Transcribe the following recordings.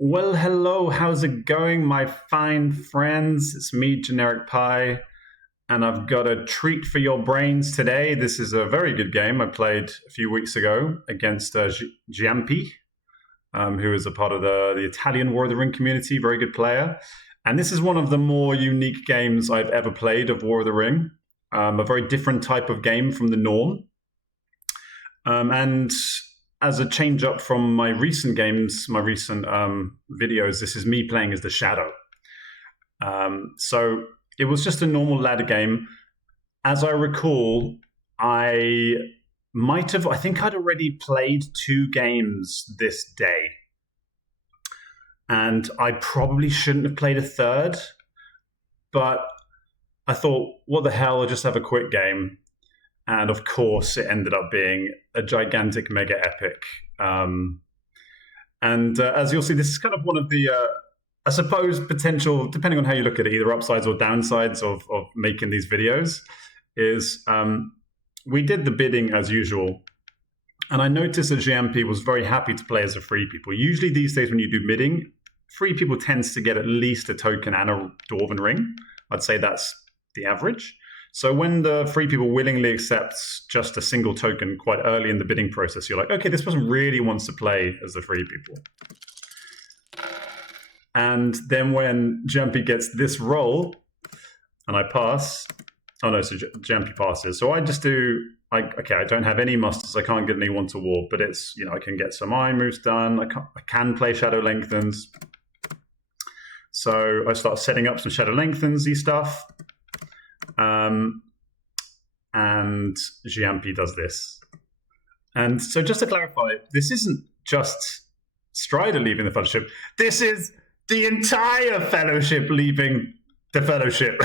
Well, hello, how's it going, my fine friends? It's me, Generic Pie, and I've got a treat for your brains today. This is a very good game I played a few weeks ago against Giampy, who is a part of the Italian War of the Ring community, very good player. And this is one of the more unique games I've ever played of War of the Ring, a very different type of game from the norm. And as a change up from my recent games, my recent videos, this is me playing as the Shadow. So it was just a normal ladder game. As I recall, I think I'd already played 2 games this day. And I probably shouldn't have played a third, but I thought, what the hell, I'll just have a quick game. And of course, it ended up being a gigantic mega epic. As you'll see, this is kind of one of the, I suppose, potential, depending on how you look at it, either upsides or downsides of making these videos, is we did the bidding as usual. And I noticed that Giampy was very happy to play as a free people. Usually these days when you do bidding, free people tends to get at least a token and a Dwarven ring. I'd say that's the average. So when the free people willingly accepts just a single token quite early in the bidding process, you're like, okay, this person really wants to play as the free people. And then when Giampy gets this roll, and I pass, so Giampy passes. So I just do, I don't have any musters, I can't get anyone to war, but it's, I can get some eye moves done, I can play Shadow Lengthens. So I start setting up some Shadow Lengthens-y stuff. And Giampy does this. And so just to clarify, this isn't just Strider leaving the Fellowship. This is the entire Fellowship leaving the Fellowship.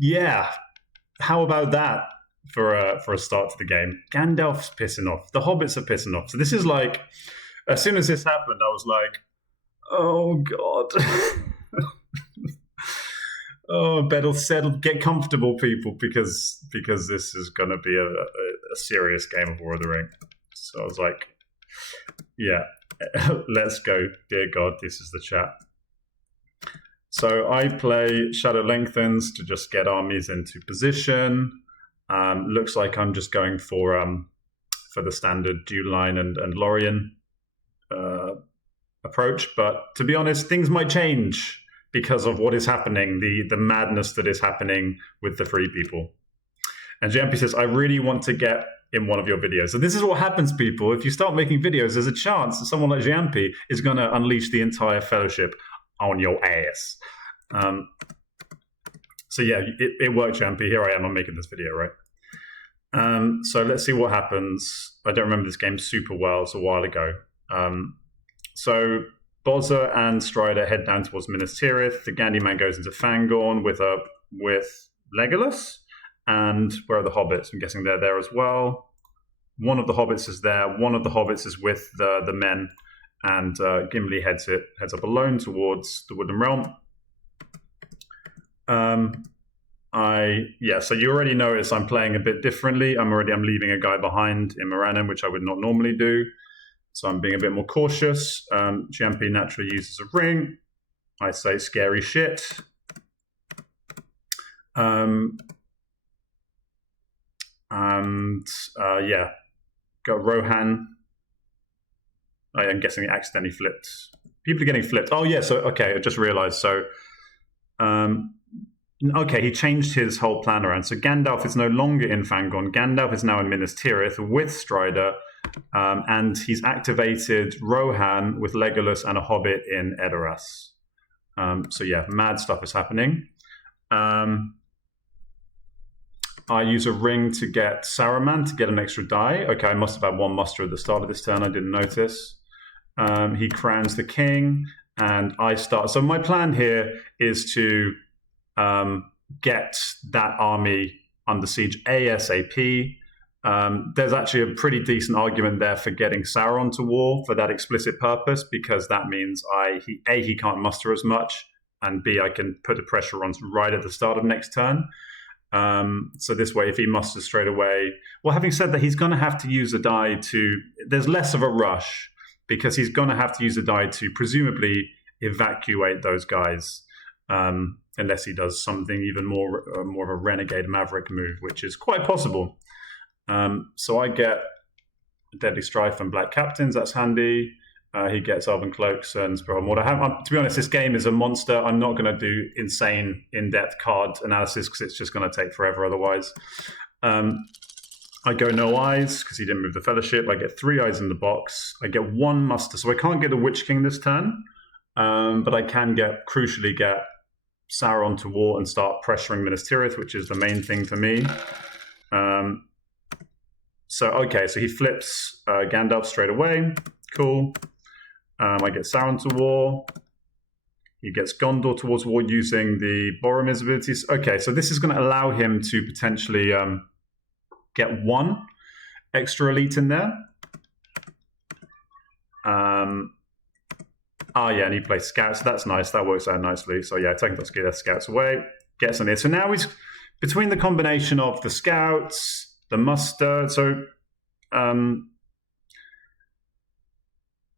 Yeah, how about that for a start to the game? Gandalf's pissing off. The Hobbits are pissing off. So this is like, as soon as this happened, I was like, oh, God. Oh, better settle, get comfortable, people, because this is going to be a serious game of War of the Ring. So I was like, yeah, let's go. Dear God, this is the chat. So I play Shadow Lengthens to just get armies into position. Looks like I'm just going for the standard Dewline and Lorien approach, but to be honest, things might change because of what is happening, the madness that is happening with the free people. And Giampy says, I really want to get in one of your videos. So this is what happens, people. If you start making videos, there's a chance that someone like Giampy is going to unleash the entire Fellowship on your ass. So yeah, it worked, Giampy. Here I am, I'm making this video, right? So let's see what happens. I don't remember this game super well. It's a while ago. So Bozza and Strider head down towards Minas Tirith. The Gandyman goes into Fangorn with Legolas. And where are the hobbits? I'm guessing they're there as well. One of the hobbits is there. One of the hobbits is with the men. And Gimli heads up alone towards the Woodland Realm. So you already notice I'm playing a bit differently. I'm leaving a guy behind in Morannon, which I would not normally do. So I'm being a bit more cautious. Giampy naturally uses a ring. I say scary shit. Got Rohan. I'm guessing it accidentally flipped. People are getting flipped. Oh, yeah, so, okay, I just realized. So, he changed his whole plan around. So Gandalf is no longer in Fangorn. Gandalf is now in Minas Tirith with Strider. And he's activated Rohan with Legolas and a Hobbit in Edoras. So yeah, mad stuff is happening. I use a ring to get Saruman to get an extra die. Okay, I must have had one muster at the start of this turn. I didn't notice. He crowns the king, and I start. So my plan here is to get that army under siege ASAP. There's actually a pretty decent argument there for getting Sauron to war for that explicit purpose, because that means he can't muster as much, and B, I can put a pressure on right at the start of next turn. So this way, if he musters straight away, well, having said that, he's going to have to use a die to. There's less of a rush because he's going to have to use a die to presumably evacuate those guys, unless he does something even more of a renegade maverick move, which is quite possible. So I get Deadly Strife and Black Captains. That's handy. He gets Elven Cloaks and Spiral Mortar. To be honest, this game is a monster. I'm not going to do insane, in-depth card analysis because it's just going to take forever otherwise. I go no eyes because he didn't move the Fellowship. I get 3 eyes in the box. I get 1 muster. So I can't get the Witch King this turn, but I can crucially get Sauron to war and start pressuring Minas Tirith, which is the main thing for me. So he flips Gandalf straight away. Cool. I get Sauron to war. He gets Gondor towards war using the Boromir's abilities. Okay, so this is going to allow him to potentially get 1 extra elite in there. And he plays Scouts. That's nice. That works out nicely. So yeah, taking those Scouts away. Gets in there. So now he's between the combination of the Scouts, the muster. So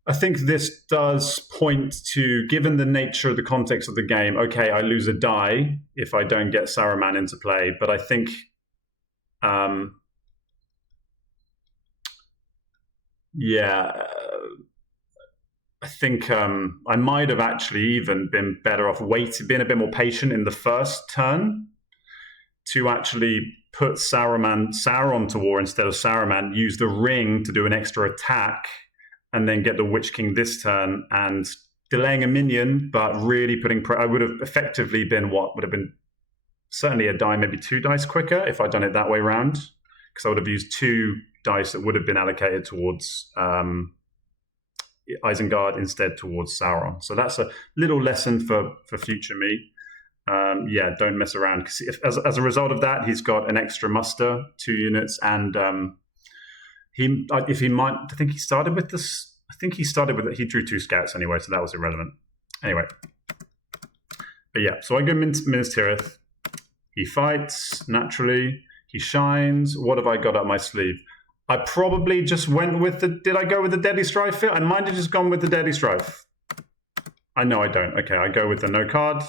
I think this does point to, given the nature of the context of the game, okay, I lose a die if I don't get Saruman into play, but I think I think I might have actually even been better off being a bit more patient in the first turn to actually put Sauron to war instead of Saruman, use the ring to do an extra attack, and then get the Witch King this turn and delaying a minion, but really putting I would have effectively been what would have been certainly a die, maybe 2 dice quicker if I'd done it that way around, because I would have used 2 dice that would have been allocated towards Isengard instead towards Sauron. So that's a little lesson for future me. Don't mess around, because as a result of that, he's got an extra muster, 2 units, and he started with this. I think he started with it. He drew 2 Scouts anyway, so that was irrelevant. Anyway, but yeah, so I go Minas Tirith. He fights naturally. He shines. What have I got up my sleeve? I probably just went with Did I go with the Deadly Strife fit? I might have just gone with the Deadly Strife. I know I don't. Okay, I go with the no card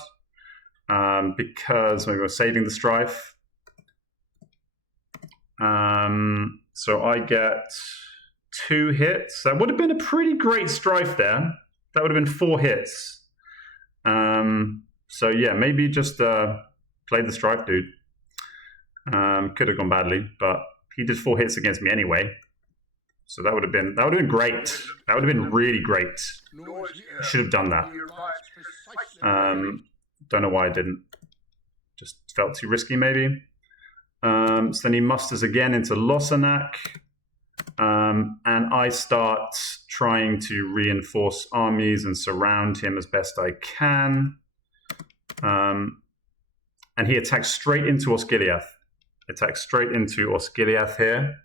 because maybe we're saving the Strife. So I get 2 hits. That would have been a pretty great Strife there. That would have been 4 hits. So yeah, maybe just play the Strife dude. Could have gone badly, but he did 4 hits against me anyway. So that would have been great. That would have been really great. I should have done that. Don't know why I didn't. Just felt too risky, maybe. So then he musters again into Losanak. And I start trying to reinforce armies and surround him as best I can. And he attacks straight into Osgiliath. Here.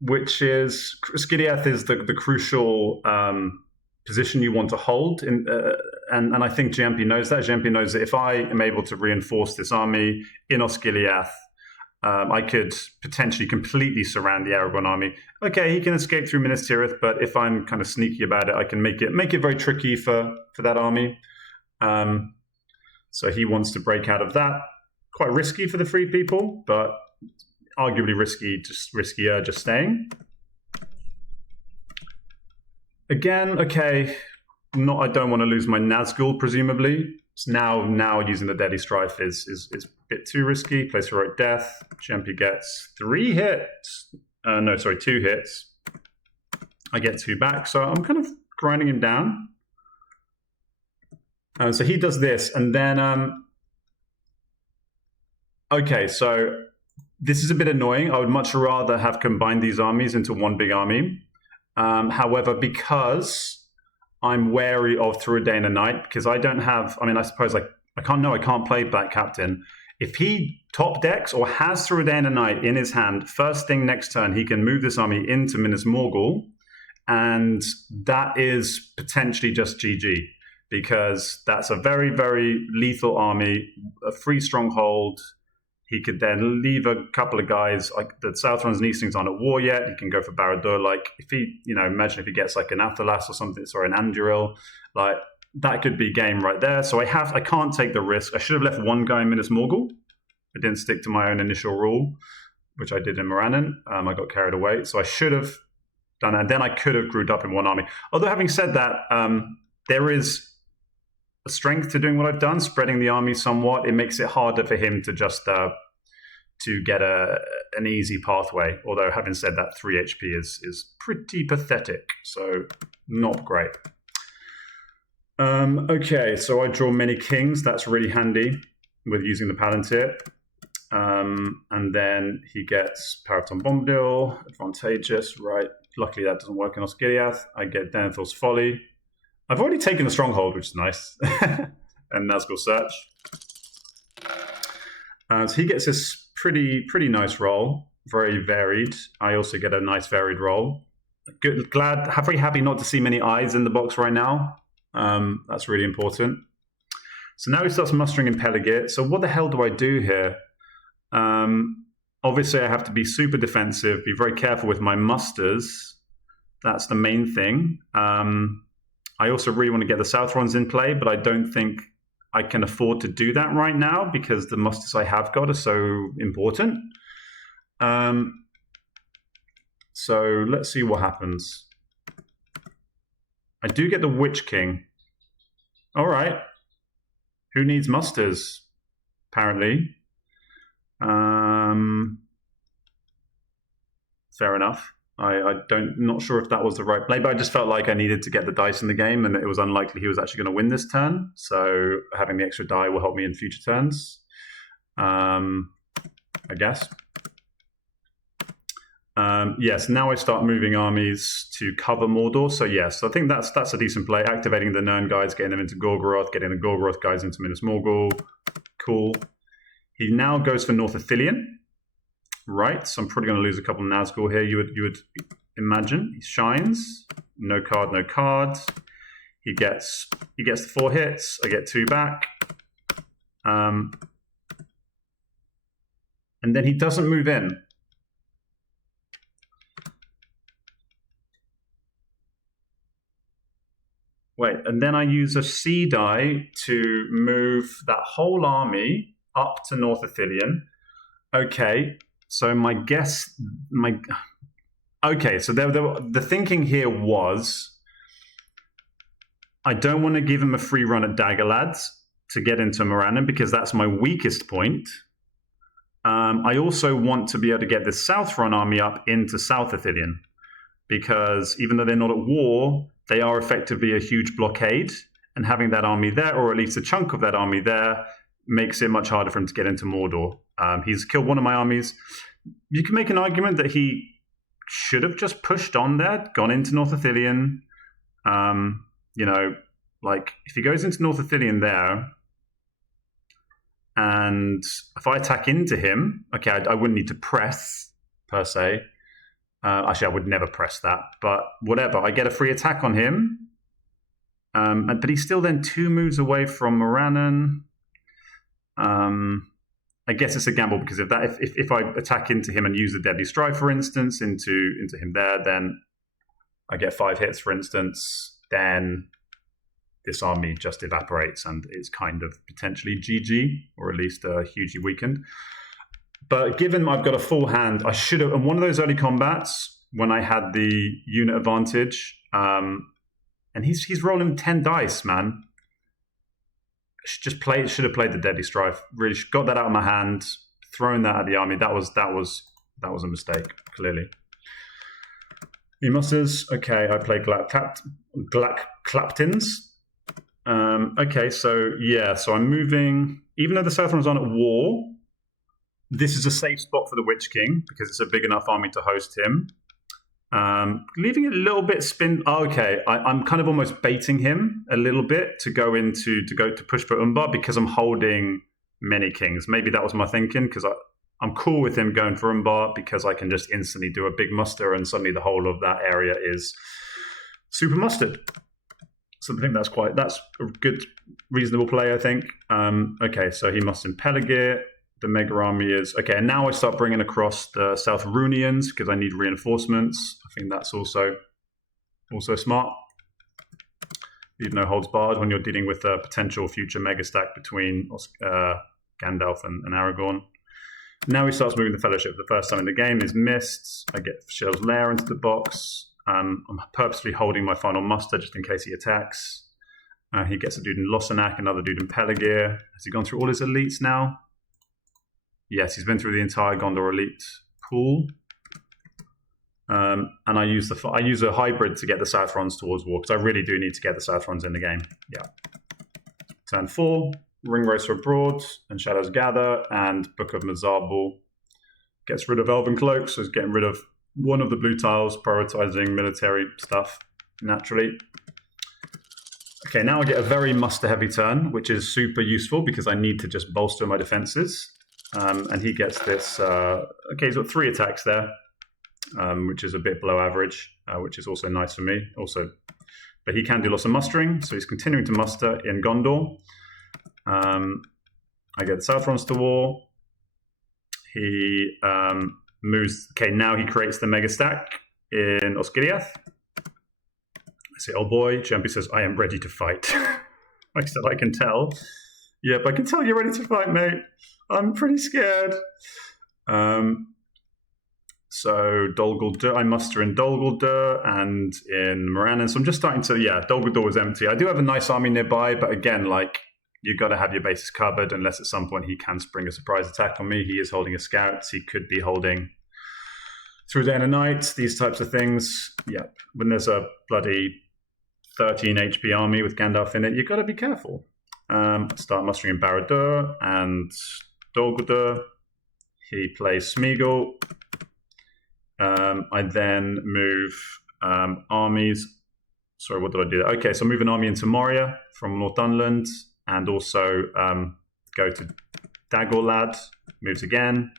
Which is, Osgiliath is the crucial position you want to hold. And I think Giampy knows that. Giampy knows that if I am able to reinforce this army in Osgiliath, I could potentially completely surround the Aragorn army. Okay, he can escape through Minas Tirith, but if I'm kind of sneaky about it, I can make it very tricky for that army. So he wants to break out of that. Quite risky for the free people, but arguably riskier just staying. Again, okay, I don't want to lose my Nazgul, presumably. So now using the Deadly Strife is a bit too risky. Plays Heroic Death. Giampy gets 2 hits. I get 2 back, so I'm kind of grinding him down. So he does this, and then okay, so this is a bit annoying. I would much rather have combined these armies into one big army. However, because I'm wary of Through a Day and a Night, because I don't have, I suppose I can't play Black Captain. If he top decks or has Through a Day and a Night in his hand, first thing next turn, he can move this army into Minas Morgul, and that is potentially just GG. because that's a very, very lethal army, a free stronghold. He could then leave a couple of guys, like the Southrons and Eastlings aren't at war yet. He can go for Barad-dûr. Like, if he, imagine if he gets like an Athalas or something, sorry, an Anduril, like that could be game right there. So I can't take the risk. I should have left one guy in Minas Morgul. I didn't stick to my own initial rule, which I did in Morannon. I got carried away. So I should have done that. And then I could have grouped up in one army. Although having said that, there is a strength to doing what I've done, spreading the army somewhat. It makes it harder for him to just to get an easy pathway. Although having said that, 3 HP is pretty pathetic, so not great. Okay, so I draw many kings. That's really handy with using the Palantir. And then he gets Paraton Bombadil, advantageous, right? Luckily that doesn't work in Osgiliath. I get Denethor's Folly. I've already taken the Stronghold, which is nice. And Nazgul Search. So he gets this pretty nice roll. Very varied. I also get a nice varied roll. Good, very happy not to see many eyes in the box right now. That's really important. So now he starts mustering in Peligit. So what the hell do I do here? Obviously, I have to be super defensive, be very careful with my musters. That's the main thing. I also really want to get the Southrons in play, but I don't think I can afford to do that right now because the musters I have got are so important. So let's see what happens. I do get the Witch King. All right. Who needs musters? Apparently. Fair enough. Not sure if that was the right play, but I just felt like I needed to get the dice in the game, and it was unlikely he was actually going to win this turn. So having the extra die will help me in future turns, I guess. Yes, now I start moving armies to cover Mordor. So yes, I think that's a decent play. Activating the Nirn guys, getting them into Gorgoroth, getting the Gorgoroth guys into Minas Morgul. Cool. He now goes for North Ithilien. Right, so I'm probably going to lose a couple of Nazgul here. You would imagine. He shines. No card, no cards. He gets the 4 hits. I get 2 back. And then he doesn't move in. Wait, and then I use a C die to move that whole army up to North Ithilien. Okay. So the thinking here was, I don't want to give him a free run at Dagger Lads to get into Morannon because that's my weakest point. I also want to be able to get the Southrun army up into South Ithilien because even though they're not at war, they are effectively a huge blockade, and having that army there, or at least a chunk of that army there, makes it much harder for him to get into Mordor. He's killed one of my armies. You can make an argument that he should have just pushed on there, gone into North Ithilien. Like if he goes into North Ithilien there, and if I attack into him, okay, I wouldn't need to press per se. Actually, I would never press that, but whatever. I get a free attack on him, but he's still then 2 moves away from Morannon. I guess it's a gamble because if I attack into him and use the Deadly Strike, for instance, into him there, then I get 5 hits, for instance. Then this army just evaporates and is kind of potentially GG, or at least hugely weakened. But given I've got a full hand, I should have. In one of those early combats when I had the unit advantage, and he's rolling 10 dice, man. Should have played the Deadly Strife. Really got that out of my hand, thrown that at the army. That was a mistake, clearly. He musters. Okay, I play Claptins. Okay, so I'm moving. Even though the Southrons aren't at war, this is a safe spot for the Witch King because it's a big enough army to host him. Leaving it a little bit spin. Okay, I'm kind of almost baiting him a little bit to go to push for Umbar because I'm holding many kings. Maybe that was my thinking because I'm cool with him going for Umbar because I can just instantly do a big muster and suddenly the whole of that area is super mustered. So I think that's a good, reasonable play, I think. Okay, so he must in Peligir. The Mega Army is... Okay, and now I start bringing across the South Runians because I need reinforcements. I think that's also smart. Leave no holds barred when you're dealing with a potential future mega stack between Gandalf and Aragorn. Now he starts moving the Fellowship for the first time in the game. Is missed. I get Shell's Lair into the box. I'm purposely holding my final muster just in case he attacks. He gets a dude in Lossanac, another dude in Peligir. Has he gone through all his elites now? Yes, he's been through the entire Gondor elite pool. And I use a hybrid to get the Southrons towards war, because I really do need to get the Southrons in the game. Yeah. Turn 4, Ring Racer Abroad, and Shadows Gather, and Book of Mazarbul. Gets rid of Elven Cloak, so it's getting rid of one of the blue tiles, prioritizing military stuff, naturally. Okay, now I get a very muster-heavy turn, which is super useful, because I need to just bolster my defenses. And he gets this... okay, he's got 3 attacks there. Which is a bit below average, which is also nice for me. But he can do lots of mustering, so he's continuing to muster in Gondor. I get the Southrons to war. He moves... Okay, now he creates the mega stack in Osgiliath. I say, oh boy. Giampy says, I am ready to fight. I said, I can tell. Yep, I can tell you're ready to fight, mate. I'm pretty scared. So Dol Guldur, I muster in Dol Guldur and in Morannon. So I'm just starting to, Dol Guldur was empty. I do have a nice army nearby, but again, like, you've got to have your bases covered unless at some point he can spring a surprise attack on me. He is holding a scout. He could be holding Through Day and Night, these types of things. Yep. When there's a bloody 13 HP army with Gandalf in it, you've got to be careful. Start mustering in Barad-dûr and Dol Guldur. He plays Smeagol. I then move armies. Sorry, what did I do? Okay, so I move an army into Moria from Northumberland, and also go to Dagorlad. Moves again.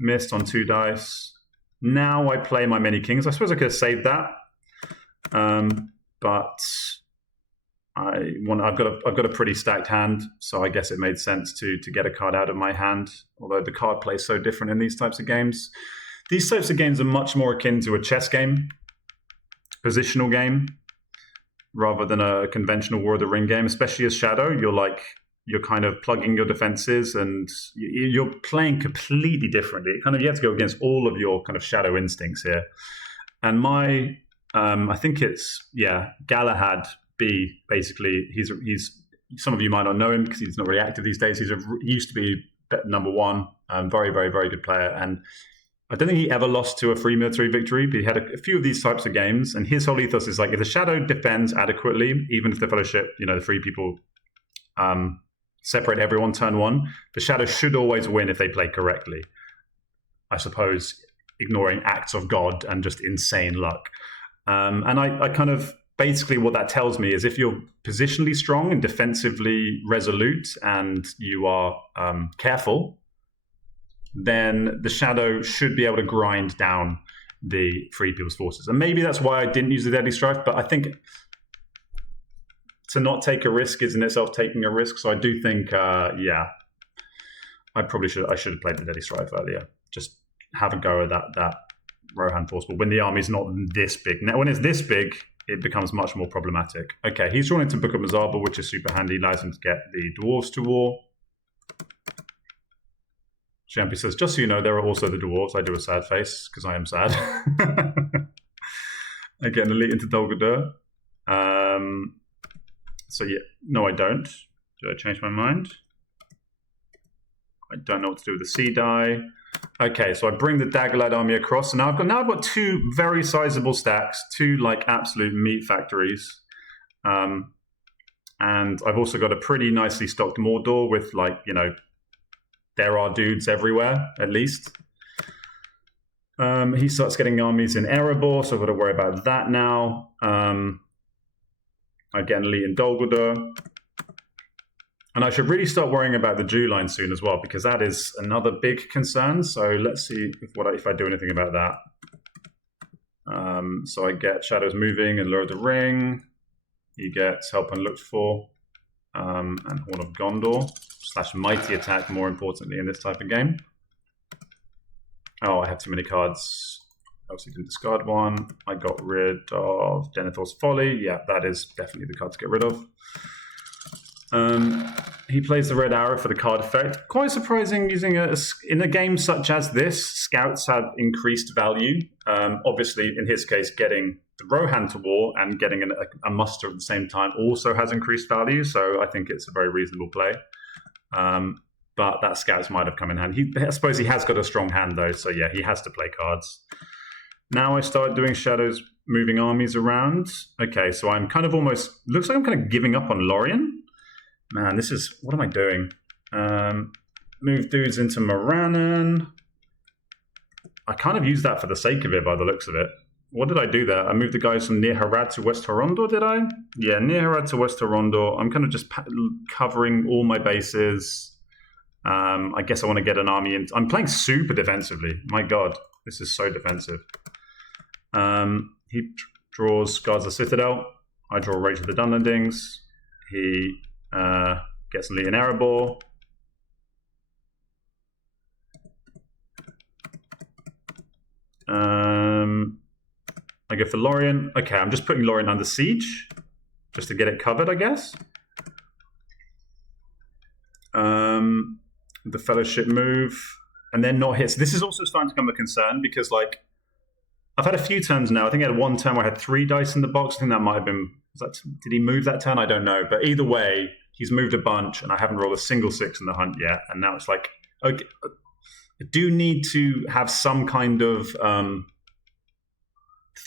Missed on 2 dice. Now I play my many kings. I suppose I could have saved that, but I've got a pretty stacked hand, so I guess it made sense to get a card out of my hand. Although the card play is so different in these types of games. These types of games are much more akin to a chess game, positional game, rather than a conventional War of the Ring game. Especially as Shadow, you're kind of plugging your defenses and you're playing completely differently. You have to go against all of your kind of Shadow instincts here. And my, I think it's Galahad B. Basically, he's some of you might not know him because he's not really active these days. He used to be number 1, very, very, very good player. And I don't think he ever lost to a free military victory, but he had a few of these types of games. And his whole ethos is like, if the Shadow defends adequately, even if the Fellowship, the free people separate everyone turn 1, the Shadow should always win if they play correctly. I suppose, ignoring acts of God and just insane luck. And I kind of, basically what that tells me is if you're positionally strong and defensively resolute and you are careful, then the Shadow should be able to grind down the Free People's Forces. And maybe that's why I didn't use the Deadly Strife, but I think to not take a risk is in itself taking a risk. So I do think, I should have played the Deadly Strife earlier. Just have a go at that Rohan Force. But when the army's not this big, now when it's this big, it becomes much more problematic. Okay, he's drawn into Book of Mazarbul, which is super handy. Allows him to get the Dwarves to war. Giampy says, just so you know, there are also the Dwarves. I do a sad face, because I am sad. Again, elite into Dol Guldur. No, I don't. Did I change my mind? I don't know what to do with the sea die. Okay, so I bring the Dagorlad army across, and now I've got 2 very sizable stacks, 2 like absolute meat factories. And I've also got a pretty nicely stocked Mordor with there are dudes everywhere, at least. He starts getting armies in Erebor, so I've got to worry about that now. Again, elite in Dol Guldur. And I should really start worrying about the Jew line soon as well, because that is another big concern. So let's see if I do anything about that. So I get Shadows moving and Lure of the Ring. He gets Help Unlooked For and Horn of Gondor / Mighty Attack, more importantly, in this type of game. Oh, I have too many cards. Obviously didn't discard one. I got rid of Denethor's Folly. Yeah, that is definitely the card to get rid of. He plays the red arrow for the card effect. Quite surprising using in a game such as this, scouts have increased value. Obviously, in his case, getting the Rohan to war and getting a muster at the same time also has increased value. So I think it's a very reasonable play. But that scouts might have come in handy. I suppose he has got a strong hand though. So yeah, he has to play cards. Now I start doing shadows, moving armies around. Okay, so I'm kind of almost, looks like I'm kind of giving up on Lorien. Man, this is, what am I doing? Move dudes into Morannon. I kind of used that for the sake of it by the looks of it. What did I do there? I moved the guys from near Harad to West Horondor, did I? Yeah, near Harad to West Horondor. I'm kind of just covering all my bases. I guess I want to get an army in. I'm playing super defensively. My God, this is so defensive. He draws Guards the Citadel. I draw Rage of the Dunlendings. He gets an Elite in Erebor. I go for Lorien. Okay, I'm just putting Lorien under siege just to get it covered, I guess. The Fellowship move, and then not hits. This is also starting to become a concern because, like, I've had a few turns now. I think I had one turn where I had 3 dice in the box. I think that might have been. Did he move that turn? I don't know. But either way, he's moved a bunch, and I haven't rolled a single 6 in the hunt yet. And now it's like, okay, I do need to have some kind of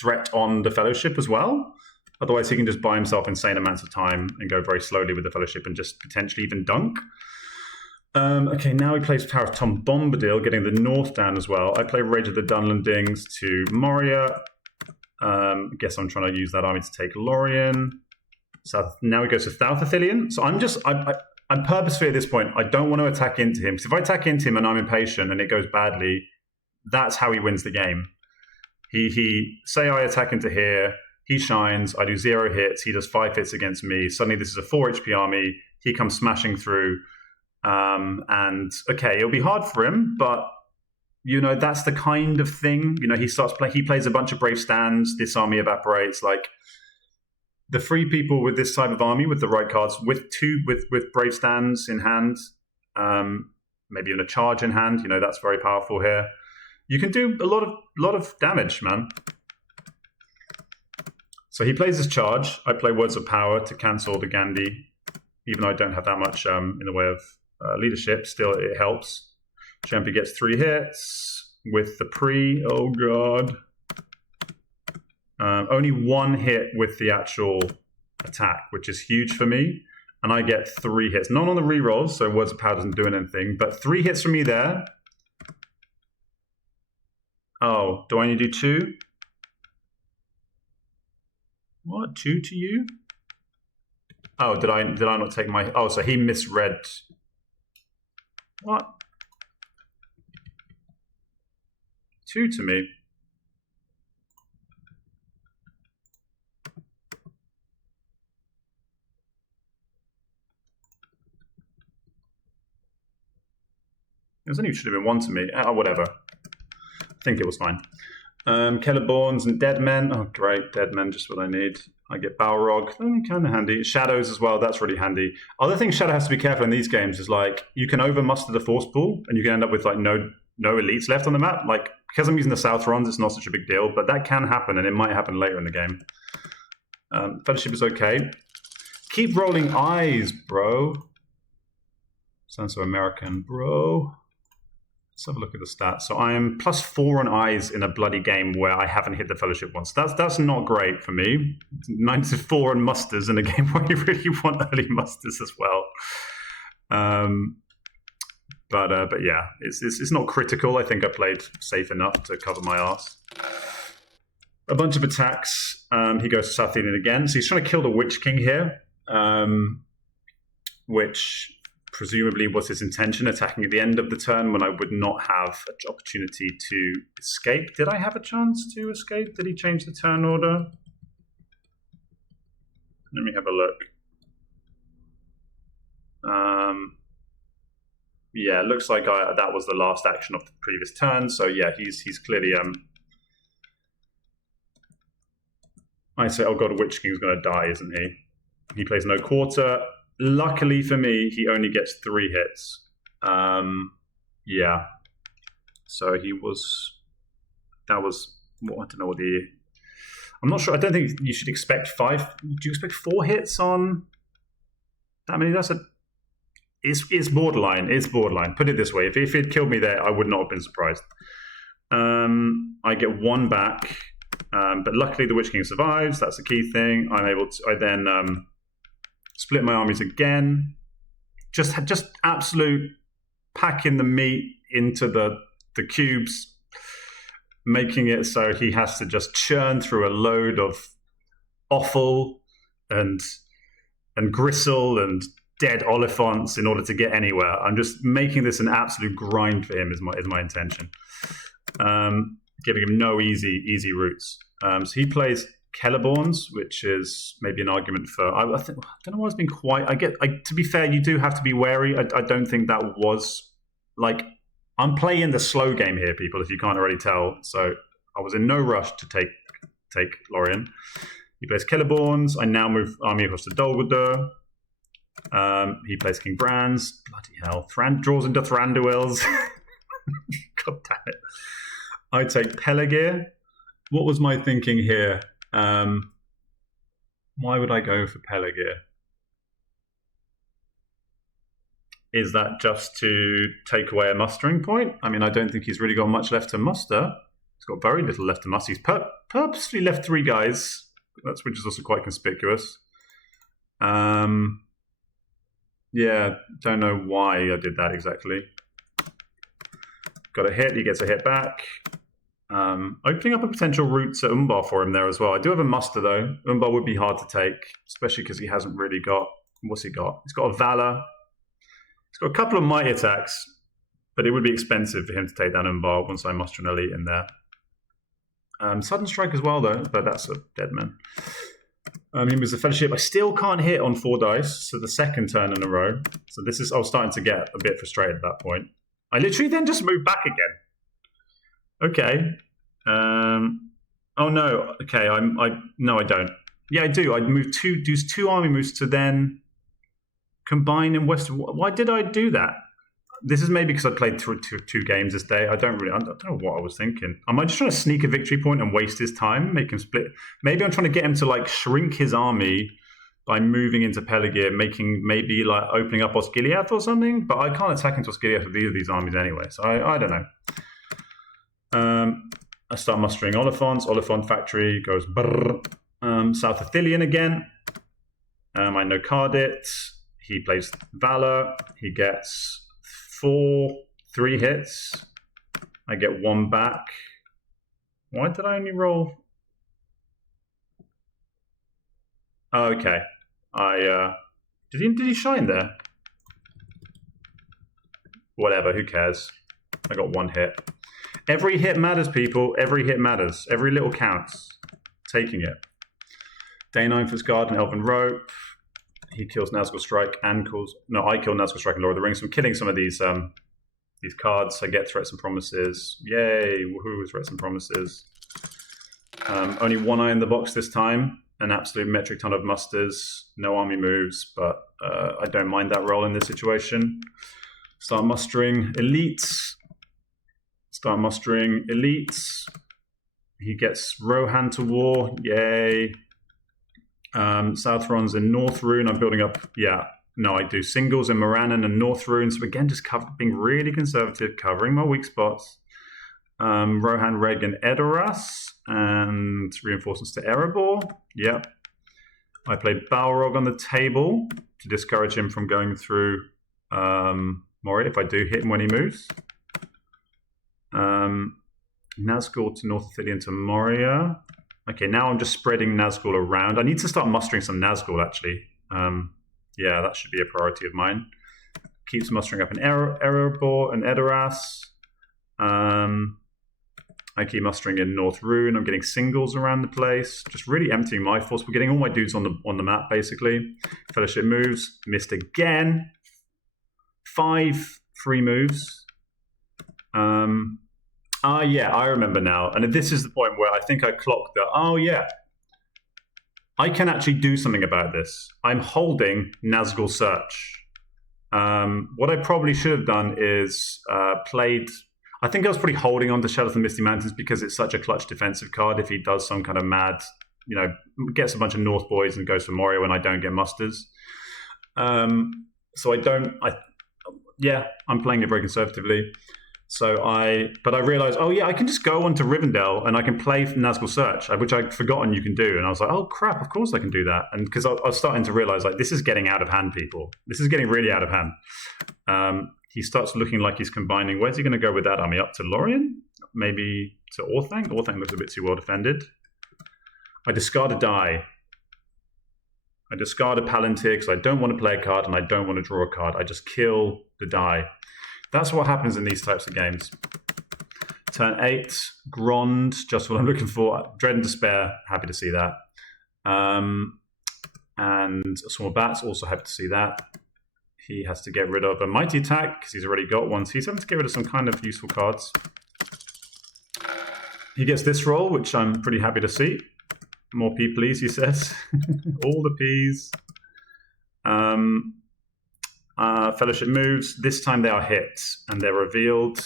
threat on the Fellowship as well. Otherwise, he can just buy himself insane amounts of time and go very slowly with the Fellowship and just potentially even dunk. Okay, now he plays Tower of Tom Bombadil, getting the north down as well. I play Rage of the Dunlendings to Moria. I guess I'm trying to use that army to take Lorien. Now he goes to South Athelion. So I'm purposefully at this point, I don't want to attack into him. Because if I attack into him and I'm impatient and it goes badly, that's how he wins the game. He say I attack into here, he shines, I do 0 hits, he does 5 hits against me. Suddenly this is a 4 HP army, he comes smashing through. And okay, it'll be hard for him, but you know, that's the kind of thing. You know, he plays a bunch of brave stands, this army evaporates. Like, the 3 people with this type of army with the right cards, with brave stands in hand, maybe even a charge in hand, you know, that's very powerful here. You can do a lot of damage, man. So he plays his charge. I play Words of Power to cancel the Gandhi, even though I don't have that much in the way of leadership. Still, it helps. Giampy gets 3 hits with the pre. Oh god. Only 1 hit with the actual attack, which is huge for me. And I get 3 hits. Not on the rerolls, so Words of Power doesn't do anything. But 3 hits from me there. Oh, do I only do 2? What? 2 to you? Oh, did I not take my... Oh, so he misread. What? 2 to me. It was only should have been 1 to me. Oh, whatever. I think it was fine. Kellerborns and Dead Men. Oh, great. Dead Men, just what I need. I get Balrog. Kind of handy. Shadows as well. That's really handy. Other thing Shadow has to be careful in these games is, like, you can over-muster the force pool and you can end up with, like, no elites left on the map. Like, because I'm using the South Rons, it's not such a big deal, but that can happen and it might happen later in the game. Fellowship is okay. Keep rolling eyes, bro. Sounds so American, bro. Let's have a look at the stats. So I am +4 on eyes in a bloody game where I haven't hit the Fellowship once. That's not great for me. -4 on musters in a game where you really want early musters as well. But yeah, it's not critical. I think I played safe enough to cover my arse. A bunch of attacks. He goes to South Indian again. So he's trying to kill the Witch King here, which presumably was his intention, attacking at the end of the turn when I would not have an opportunity to escape. Did I have a chance to escape? Did he change the turn order? Let me have a look. Yeah, it looks like that was the last action of the previous turn. So yeah, he's clearly I say, oh god, Witch King's going to die, isn't he? He plays no quarter. Luckily for me, he only gets 3 hits. Yeah. So he was. That was. Well, I don't know what the. I'm not sure. I don't think you should expect 5. Do you expect 4 hits on that many? It's borderline. It's borderline. Put it this way: if it killed me there, I would not have been surprised. I get 1 back, but luckily the Witch King survives. That's the key thing. I'm able to. I then split my armies again. Just absolute packing the meat into the cubes, making it so he has to just churn through a load of offal and gristle and dead oliphants in order to get anywhere. I'm just making this an absolute grind for him is my intention. Giving him no easy routes. So he plays Celeborns, which is maybe an argument for. I don't know why it's been quite. To be fair, you do have to be wary. I don't think that was like. I'm playing the slow game here, people. If you can't already tell, so I was in no rush to take Lorien. He plays Celeborns. I now move army across to Dol Guldur. He plays King Brands. Bloody hell! Draws into Thranduils. God damn it! I take Pelargir. What was my thinking here? Why would I go for Pelargir? Is that just to take away a mustering point? I mean, I don't think he's really got much left to muster. He's got very little left to muster. He's purposely left 3 guys, which is also quite conspicuous. Yeah, don't know why I did that exactly. Got a hit, he gets a hit back. Opening up a potential route to Umbar for him there as well. I do have a muster though. Umbar would be hard to take, especially because he hasn't really got. What's he got? He's got a Valor. He's got a couple of mighty attacks, but it would be expensive for him to take down Umbar once I muster an elite in there. Sudden Strike as well though, but that's a dead man. He moves the Fellowship. I still can't hit on 4 dice, so the second turn in a row. So I was starting to get a bit frustrated at that point. I literally then just moved back again. Okay. Oh no. Okay. No, I don't. Yeah, I do. I move 2 army moves to then combine in West. Why did I do that? This is maybe because I played through 2 games this day. I don't know what I was thinking. Am I just trying to sneak a victory point and waste his time, make him split? Maybe I'm trying to get him to like shrink his army by moving into Pelargir, making maybe like opening up Osgiliath or something. But I can't attack into Osgiliath with either of these armies anyway, so I don't know. I start mustering Oliphants. Oliphant Factory goes brrr. South Athelian again. I no card it. He plays Valor. He gets 3 hits. I get 1 back. Why did I only roll? Oh, okay. Did he shine there? Whatever, who cares? I got 1 hit. Every hit matters, people. Every hit matters. Every little counts. Taking it. Day 9 for Guard and Elven Rope. He kills Nazgul Strike and calls. No, I kill Nazgul Strike and Lord of the Rings. So I'm killing some of these cards. I get Threats and Promises. Yay! Woohoo! Threats and Promises. Only 1 eye in the box this time. An absolute metric ton of musters. No army moves, but I don't mind that role in this situation. Start mustering elites. He gets Rohan to war. Yay. South Ron's in North Rune. I'm building up. Yeah. No, I do singles in Morannon and North Rune. So again, just being really conservative, covering my weak spots. Rohan, Reg, and Edoras. And reinforcements to Erebor. Yep. I played Balrog on the table to discourage him from going through Moria if I do hit him when he moves. Nazgul to North Athelian to Moria. Okay, now I'm just spreading Nazgul around. I need to start mustering some Nazgul, actually. Yeah, that should be a priority of mine. Keeps mustering up in Erebor and Edoras. I keep mustering in North Rune. I'm getting singles around the place, just really emptying my force. We're getting all my dudes on the map, basically. Fellowship moves, missed again. 5 free moves. Yeah, I remember now. And this is the point where I think I clocked that, oh yeah, I can actually do something about this. I'm holding Nazgul Search. What I probably should have done is played... I think I was probably holding on to Shadows of the Misty Mountains because it's such a clutch defensive card. If he does some kind of mad, gets a bunch of North boys and goes for Morio and I don't get musters. So I'm playing it very conservatively. But I realized, oh yeah, I can just go onto Rivendell and I can play Nazgul Search, which I'd forgotten you can do. And I was like, oh crap, of course I can do that. And because I was starting to realize, like, this is getting out of hand, people. This is getting really out of hand. He starts looking like he's combining. Where's he going to go with that army? Up to Lorien? Maybe to Orthanc? Orthanc looks a bit too well defended. I discard a die. I discard a Palantir because I don't want to play a card and I don't want to draw a card. I just kill the die. That's what happens in these types of games. Turn 8, Grond, just what I'm looking for. Dread and Despair, happy to see that. And Swarm of Bats, also happy to see that. He has to get rid of a Mighty Attack because he's already got one. So he's having to get rid of some kind of useful cards. He gets this roll, which I'm pretty happy to see. More P, please, he says. All the Ps. Fellowship moves. This time they are hit and they're revealed.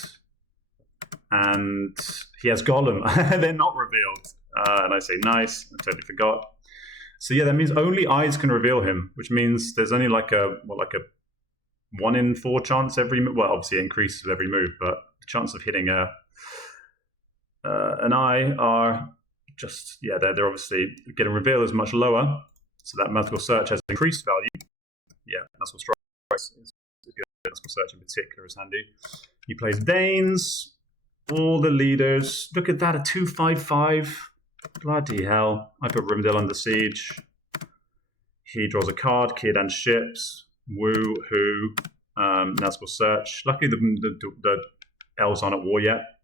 And he has Gollum. They're not revealed. And I say, nice. I totally forgot. So yeah, that means only eyes can reveal him, which means there's only like a 1 in 4 chance every move. Well, obviously it increases with every move, but the chance of hitting an eye are just, they're obviously getting revealed is much lower. So that Nazgul Search has increased value. Yeah, Nazgul Strike is good. Nazgul Search in particular is handy. He plays Danes, all the leaders. Look at that, a 2/5/5. Bloody hell. I put Rivendell under siege. He draws a card, Círdan ships. Woo-hoo. Nazgul Search. Luckily the elves aren't at war yet.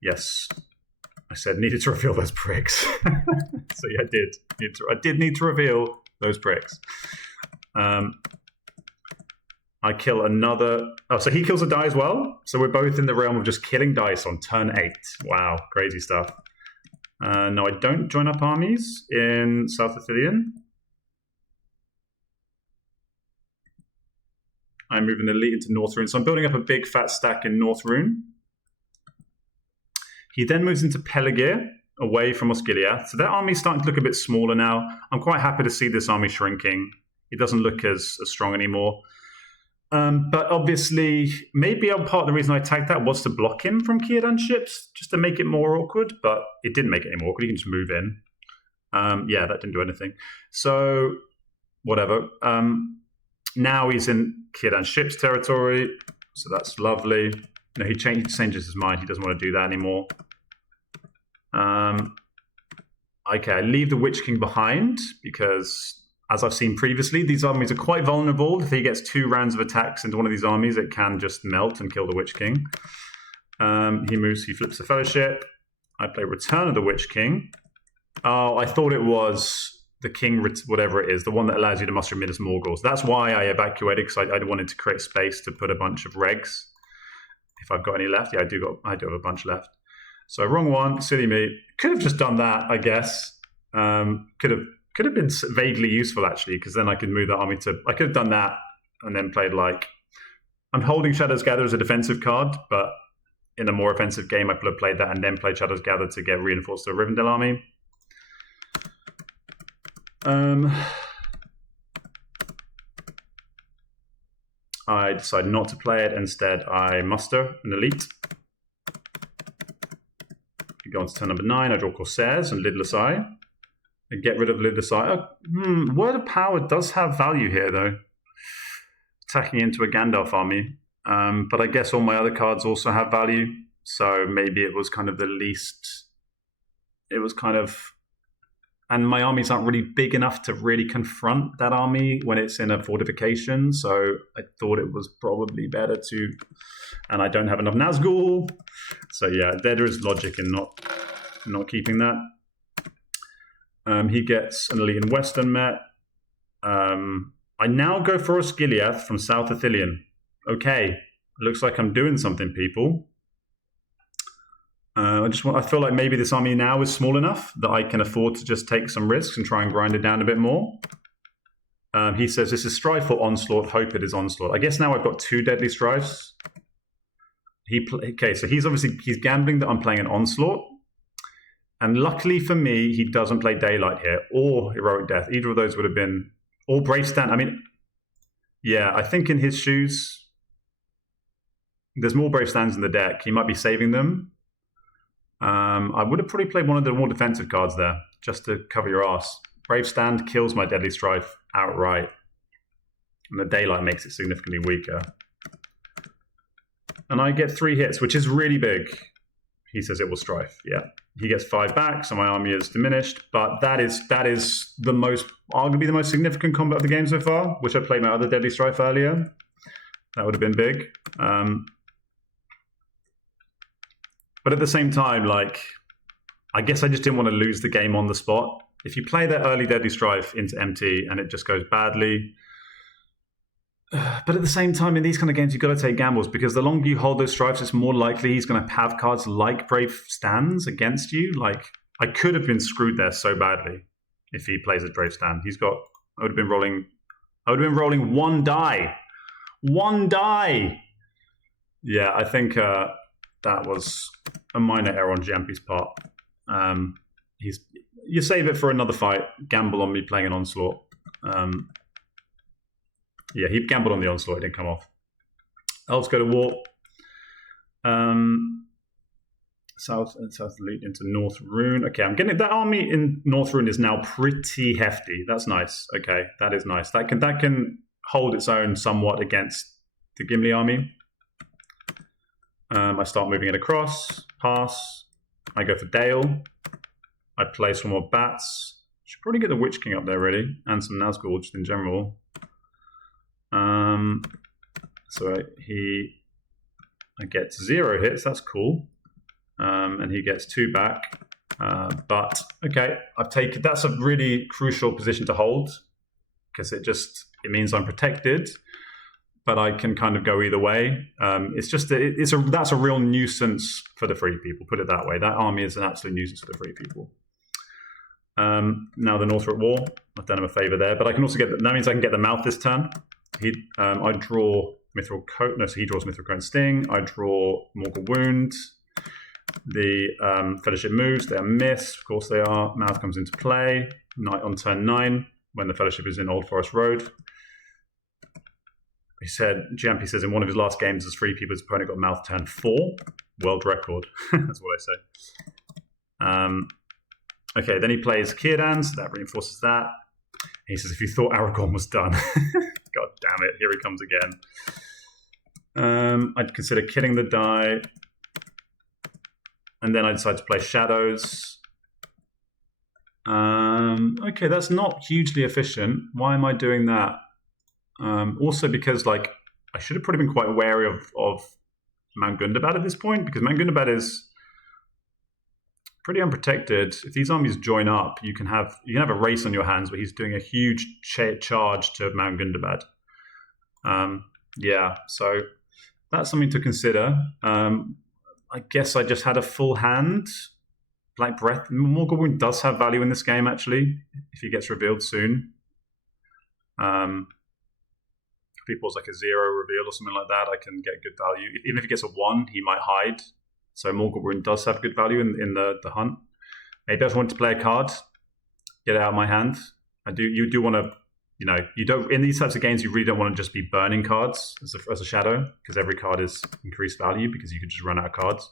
Yes. I said needed to reveal those pricks. So yeah, I did. I did need to reveal those pricks. I kill another... Oh, so he kills a die as well? So we're both in the realm of just killing dice on turn 8. Wow, crazy stuff. No, I don't join up armies in South Athelion. I'm moving elite into North Rune. So I'm building up a big fat stack in North Rune. He then moves into Peligir, away from Osgiliath. So that army's starting to look a bit smaller now. I'm quite happy to see this army shrinking. It doesn't look as strong anymore. But obviously, maybe part of the reason I tagged that was to block him from Círdan ships, just to make it more awkward. But it didn't make it any more awkward. He can just move in. Yeah, that didn't do anything. So, whatever. Now he's in Círdan ships territory. So that's lovely. No, he changes his mind. He doesn't want to do that anymore. Okay, I leave the Witch King behind because, as I've seen previously, these armies are quite vulnerable. If he gets 2 rounds of attacks into one of these armies, it can just melt and kill the Witch King. He flips the Fellowship. I play Return of the Witch King. Oh, I thought it was the King, whatever it is, the one that allows you to muster Minas Morgul. That's why I evacuated, because I wanted to create space to put a bunch of regs. If I've got any left. Yeah, I do have a bunch left. So wrong one, silly me. Could have just done that, I guess. Could have been vaguely useful, actually, because then I could move that army to... I could have done that and then played like... I'm holding Shadows Gather as a defensive card, but in a more offensive game, I could have played that and then played Shadows Gather to get reinforced to a Rivendell army. I decide not to play it. Instead, I muster an elite. We go on to turn number 9. I draw Corsairs and Lidless Eye. And get rid of Lidless Eye. Word of Power does have value here, though. Attacking into a Gandalf army. But I guess all my other cards also have value. So maybe it was kind of the least... It was kind of and my armies aren't really big enough to really confront that army when it's in a fortification. So I thought it was probably better to, and I don't have enough Nazgul. So yeah, there is logic in not keeping that. He gets an elite in Western Met. I now go for Osgiliath from South Athelion. Okay, looks like I'm doing something, people. I feel like maybe this army now is small enough that I can afford to just take some risks and try and grind it down a bit more. He says this is Strife or Onslaught. Hope it is Onslaught. I guess now I've got 2 Deadly Strifes. So he's gambling that I'm playing an Onslaught. And luckily for me, he doesn't play Daylight here or Heroic Death. Either of those would have been, or Brave Stand. I mean, yeah, I think in his shoes, there's more Brave Stands in the deck. He might be saving them. I would have probably played one of the more defensive cards there, just to cover your ass. Brave Stand kills my Deadly Strife outright. And the Daylight makes it significantly weaker. And I get 3 hits, which is really big. He says it will Strife, yeah. He gets 5 back, so my army is diminished. But that is arguably the most significant combat of the game so far. Wish I played my other Deadly Strife earlier. That would have been big. But at the same time, like, I guess I just didn't want to lose the game on the spot. If you play that early Deadly Strife into MT and it just goes badly. But at the same time, in these kind of games, you've got to take gambles, because the longer you hold those strifes, it's more likely he's going to have cards like Brave Stands against you. Like, I could have been screwed there so badly if he plays a Brave Stand. I would have been rolling 1 die. 1 die! Yeah, I think that was a minor error on Giampy's part. You save it for another fight. Gamble on me playing an Onslaught. Yeah, he gambled on the Onslaught. It didn't come off. Elves go to war. South Elite into North Rune. Okay, I'm getting that army in North Rune is now pretty hefty. That's nice. Okay, that is nice. That can hold its own somewhat against the Gimli army. I start moving it across. Pass. I go for Dale. I play some more bats. Should probably get the Witch King up there, really, and some Nazgul just in general. So I get 0 hits. That's cool. And he gets 2 back. But okay, that's a really crucial position to hold, because it means I'm protected, but I can kind of go either way. That's a real nuisance for the free people. Put it that way. That army is an absolute nuisance for the free people. Now the North are at war. I've done him a favor there, but I can also that means I can get the mouth this turn. I draw Mithril Coat. No, so he draws Mithril Coat and Sting. I draw Mortal Wound. The Fellowship moves. They are missed. Of course they are. Mouth comes into play. Night on turn 9 when the Fellowship is in Old Forest Road. Giampy says in one of his last games as free people, his opponent got Mouth turn 4. World record. That's what I say. Okay, then he plays Kirdans. That reinforces that. He says, if you thought Aragorn was done. God damn it, here he comes again. I'd consider killing the die. And then I decide to play Shadows. Okay, that's not hugely efficient. Why am I doing that? Also because, like, I should have probably been quite wary of Mount Gundabad at this point, because Mount Gundabad is pretty unprotected. If these armies join up, you can have a race on your hands where he's doing a huge charge to Mount Gundabad. Yeah, so that's something to consider. I guess I just had a full hand. Black Breath. Mortal Wound does have value in this game, actually, if he gets revealed soon. If he pulls like a 0 reveal or something like that, I can get good value. Even if he gets a 1, he might hide. So Mortal Wound does have good value in the hunt. He does want to play a card, get it out of my hand. You do want to, you don't, in these types of games, you really don't want to just be burning cards as a shadow, because every card is increased value, because you could just run out of cards.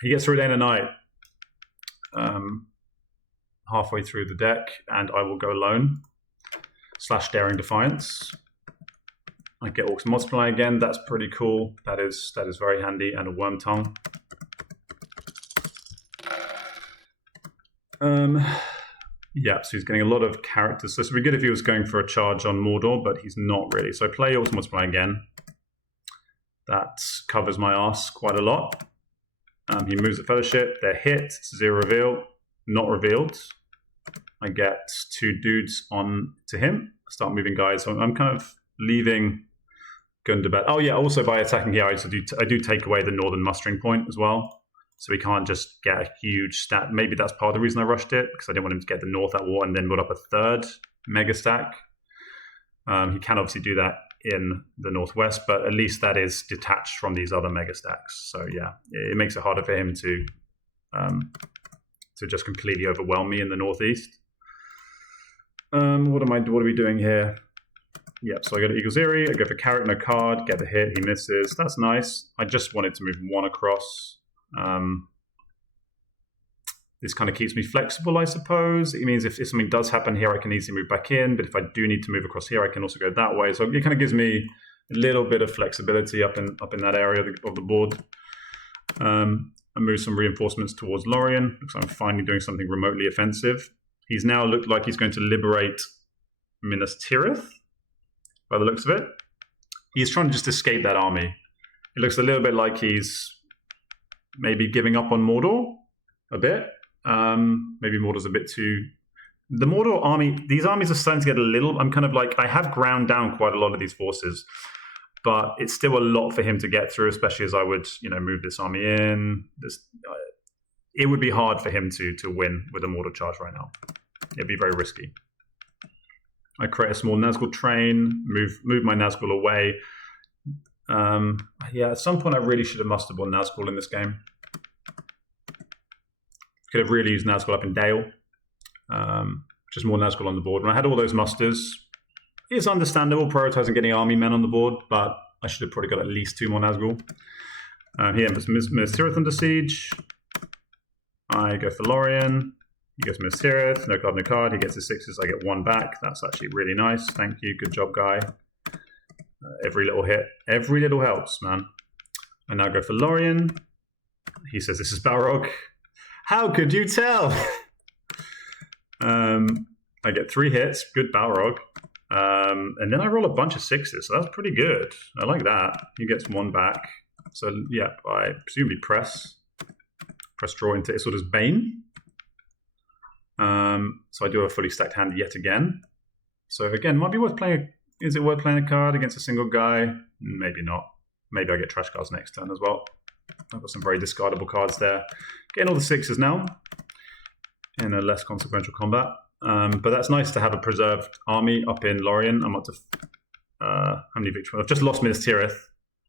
He gets through Day and Night halfway through the deck, and I will go alone. / Daring Defiance. I get Orcs Multiply again. That's pretty cool. That is very handy. And a Worm Tongue. Yeah, so he's getting a lot of characters. So this would be good if he was going for a charge on Mordor, but he's not really. So I play Ultimate Multiply again. That covers my ass quite a lot. He moves the Fellowship. They're hit. 0 reveal. Not revealed. I get 2 dudes on to him. I start moving guys. So I'm kind of leaving Gundabad. Oh yeah, also by attacking here, I do take away the northern mustering point as well. So he can't just get a huge stat. Maybe that's part of the reason I rushed it, because I didn't want him to get the north at war and then build up a 3rd mega stack. He can obviously do that in the northwest, but at least that is detached from these other mega stacks. So yeah, it makes it harder for him to just completely overwhelm me in the northeast. What are we doing here? Yep, so I go to Eagle's Eyrie, I go for carrot, no card, get the hit, he misses. That's nice. I just wanted to move 1 across. This kind of keeps me flexible, I suppose. It means if something does happen here, I can easily move back in. But if I do need to move across here, I can also go that way. So it kind of gives me a little bit of flexibility up in that area of the board. I move some reinforcements towards Lorien because I'm finally doing something remotely offensive. He's now looked like he's going to liberate Minas Tirith, by the looks of it. He's trying to just escape that army. It looks a little bit like he's maybe giving up on Mordor a bit. Maybe Mordor's a bit too... The Mordor army, these armies are starting to get a little... I'm kind of like, I have ground down quite a lot of these forces, but it's still a lot for him to get through, especially as I would, move this army in. It would be hard for him to win with a Mordor charge right now. It'd be very risky. I create a small Nazgul train, move my Nazgul away. Yeah, at some point I really should have mustered one Nazgul in this game. Could have really used Nazgul up in Dale. Just more Nazgul on the board. When I had all those musters, it's understandable prioritizing getting army men on the board, but I should have probably got at least 2 more Nazgul. Here, Minas Tirith under siege. I go for Lorien. He goes Minas Tirith. No card, no card. He gets his 6s. I get 1 back. That's actually really nice. Thank you. Good job, guy. Every little hit. Every little helps, man. I now go for Lorien. He says this is Balrog. How could you tell? I get 3 hits. Good Balrog. And then I roll a bunch of 6s. So that's pretty good. I like that. He gets 1 back. So, yeah, I presumably press draw into Isildur's Bane. So I do a fully stacked hand yet again. So again, might be worth playing. Is it worth playing a card against a single guy? Maybe not. Maybe I get trash cards next turn as well. I've got some very discardable cards there. Getting all the 6s now in a less consequential combat. But that's nice to have a preserved army up in Lorien. I'm up to how many victories? I've just lost Minas Tirith.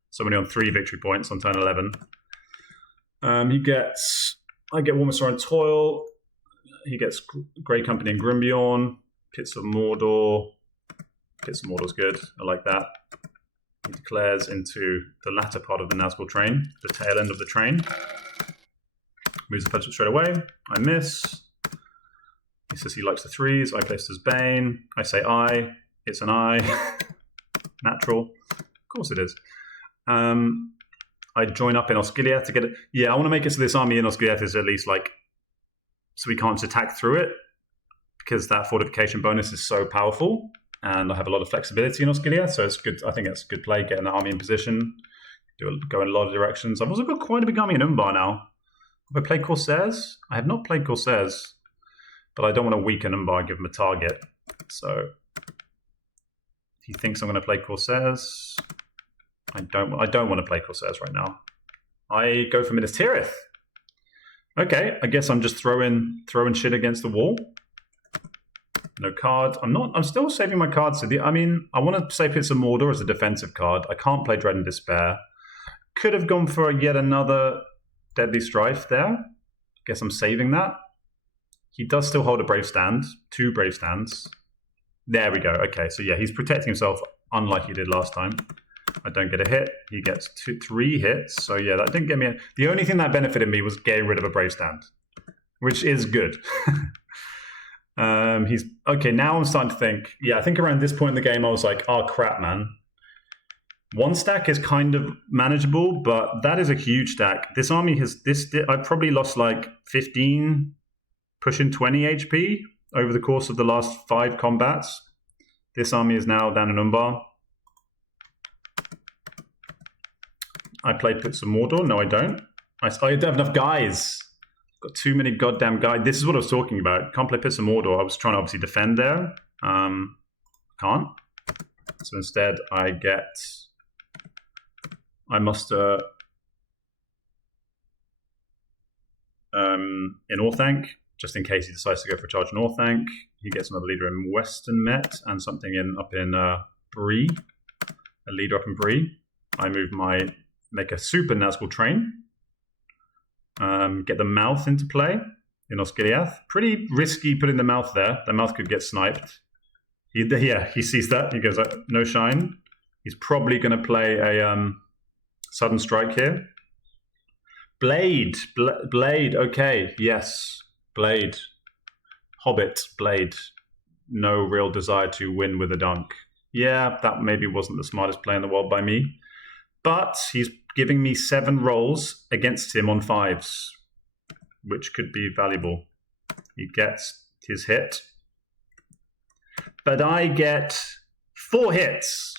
So I'm only on 3 victory points on turn 11. I get Warmissor and Toil. He gets Grey Company and Grimbjorn. Pits of Mordor. Pits of Mordor's good. I like that. He declares into the latter part of the Nazgul train, the tail end of the train. Moves the Fellowship straight away. I miss. He says he likes the 3s. I placed as Bane. I say I. It's an I. Natural. Of course it is. I join up in Osgiliath to get it. Yeah, I want to make it so this army in Osgiliath is at least so we can't just attack through it, because that fortification bonus is so powerful, and I have a lot of flexibility in Osgiliath, so it's good. I think it's a good play, getting the army in position, go in a lot of directions. I've also got quite a big army in Umbar now. Have I played Corsairs? I have not played Corsairs, but I don't want to weaken Umbar and give him a target. So he thinks I'm going to play Corsairs. I don't want to play Corsairs right now. I go for Minas Tirith. Okay, I guess I'm just throwing shit against the wall. No card. I'm still saving my cards. I want to save Pits of Mordor as a defensive card. I can't play Dread and Despair. Could have gone for yet another Deadly Strife there. I guess I'm saving that. He does still hold a Brave Stand. 2 Brave Stands. There we go. Okay, so yeah, he's protecting himself unlike he did last time. I don't get a hit. He gets 3 hits. So yeah, that didn't get me. The only thing that benefited me was getting rid of a Brave Stand, which is good. He's okay. Now I'm starting to think. Yeah, I think around this point in the game, I was like, "Oh crap, man! 1 stack is kind of manageable, but that is a huge stack." This army has this. I've probably lost like 15 pushing 20 HP over the course of the last 5 combats. This army is now down in Umbar. I played Pits of Mordor. No, I don't. I don't have enough guys. Got too many goddamn guys. This is what I was talking about. Can't play Pits of Mordor. I was trying to obviously defend there. Can't. So instead, I muster in Orthanc, just in case he decides to go for a charge in Orthanc. He gets another leader in Western Met and something up in Bree. A leader up in Bree. I make a super Nazgul train. Get the mouth into play in Osgiliath. Pretty risky putting the mouth there. The mouth could get sniped. He sees that. He goes, no shine. He's probably going to play a sudden strike here. Blade. Okay, yes. Blade. Hobbit. Blade. No real desire to win with a dunk. Yeah, that maybe wasn't the smartest play in the world by me. But he's giving me 7 rolls against him on 5s, which could be valuable. He gets his hit. But I get 4 hits.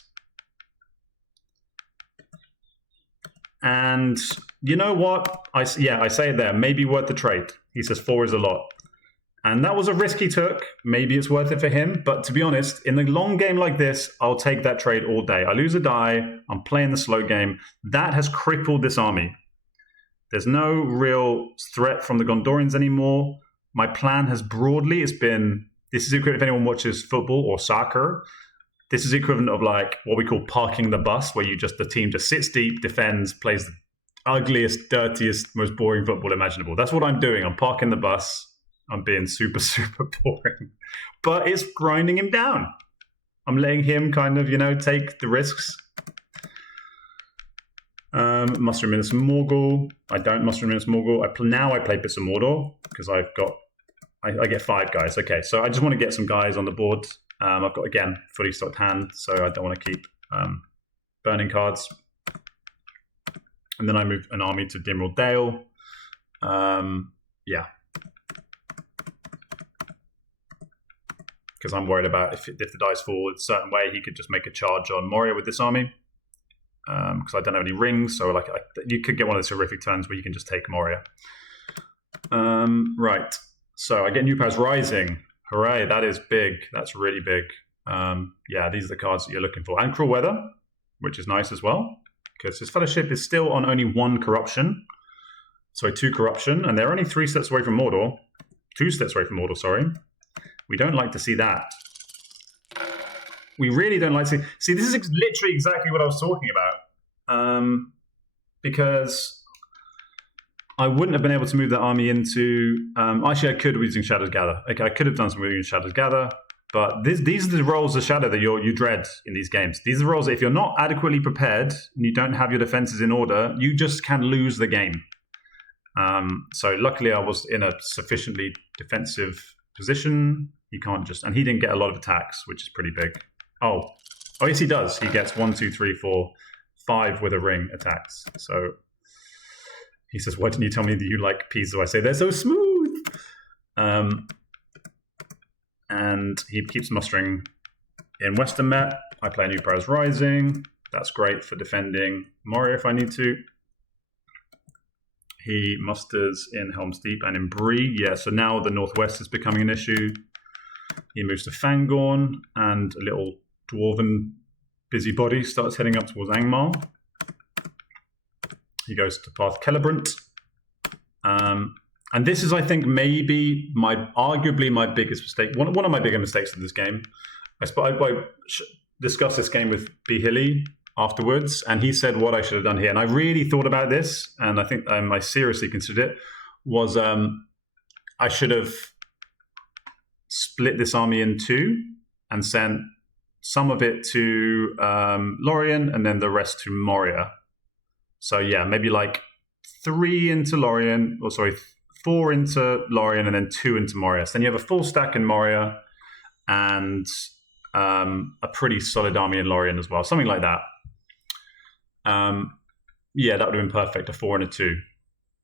And you know what? I say it there. Maybe worth the trade. He says 4 is a lot. And that was a risk he took. Maybe it's worth it for him. But to be honest, in a long game like this, I'll take that trade all day. I lose a die. I'm playing the slow game. That has crippled this army. There's no real threat from the Gondorians anymore. My plan has broadly, this is equivalent, if anyone watches football or soccer, this is equivalent of like what we call parking the bus, where the team just sits deep, defends, plays the ugliest, dirtiest, most boring football imaginable. That's what I'm doing. I'm parking the bus. I'm being super, super boring. But it's grinding him down. I'm letting him kind of, take the risks. Muster and Minas Morgul. I don't muster and Minas Morgul. I play Bits of Mordor because I get 5 guys. Okay, so I just want to get some guys on the board. I've got, again, fully stocked hand, so I don't want to keep burning cards. And then I move an army to Dimral Dale. Because I'm worried about if the dice fall a certain way, he could just make a charge on Moria with this army. Because I don't have any rings, so you could get one of those horrific turns where you can just take Moria. Right. So I get New Powers Rising. Hooray, that is big. That's really big. These are the cards that you're looking for. And Cruel Weather, which is nice as well, because his Fellowship is still on only 1 corruption. So 2 corruption, and they're only 3 steps away from Mordor. 2 steps away from Mordor, sorry. We don't like to see that. We really don't like to see. This is literally exactly what I was talking about. Because I wouldn't have been able to move that army into... actually, I could have using Shadow's Gather. Okay, I could have done some using Shadow's Gather. But these are the roles of Shadow that you dread in these games. These are the roles that if you're not adequately prepared and you don't have your defenses in order, you just can lose the game. So luckily I was in a sufficiently defensive position. He can't just... And he didn't get a lot of attacks, which is pretty big. Oh, yes, he does. He gets 1, 2, 3, 4, 5 with a ring attacks. So he says, why didn't you tell me that you like peas? So I say, they're so smooth. And he keeps mustering in Western Met. I play New Powers Rising. That's great for defending Moria if I need to. He musters in Helm's Deep and in Bree. Yeah, so now the Northwest is becoming an issue. He moves to Fangorn, and a little dwarven busybody starts heading up towards Angmar. He goes to Path Celebrant. And this is, I think, maybe arguably my biggest mistake. One of my bigger mistakes in this game. I discussed this game with B. Hilly afterwards, and he said what I should have done here. And I really thought about this, and I think I seriously considered it, was I should have split this army in 2 and sent some of it to Lorien and then the rest to Moria. So yeah, maybe like 3 into Lorien, 4 into Lorien and then 2 into Moria. So then you have a full stack in Moria and a pretty solid army in Lorien as well, something like that. That would have been perfect, a 4 and a 2.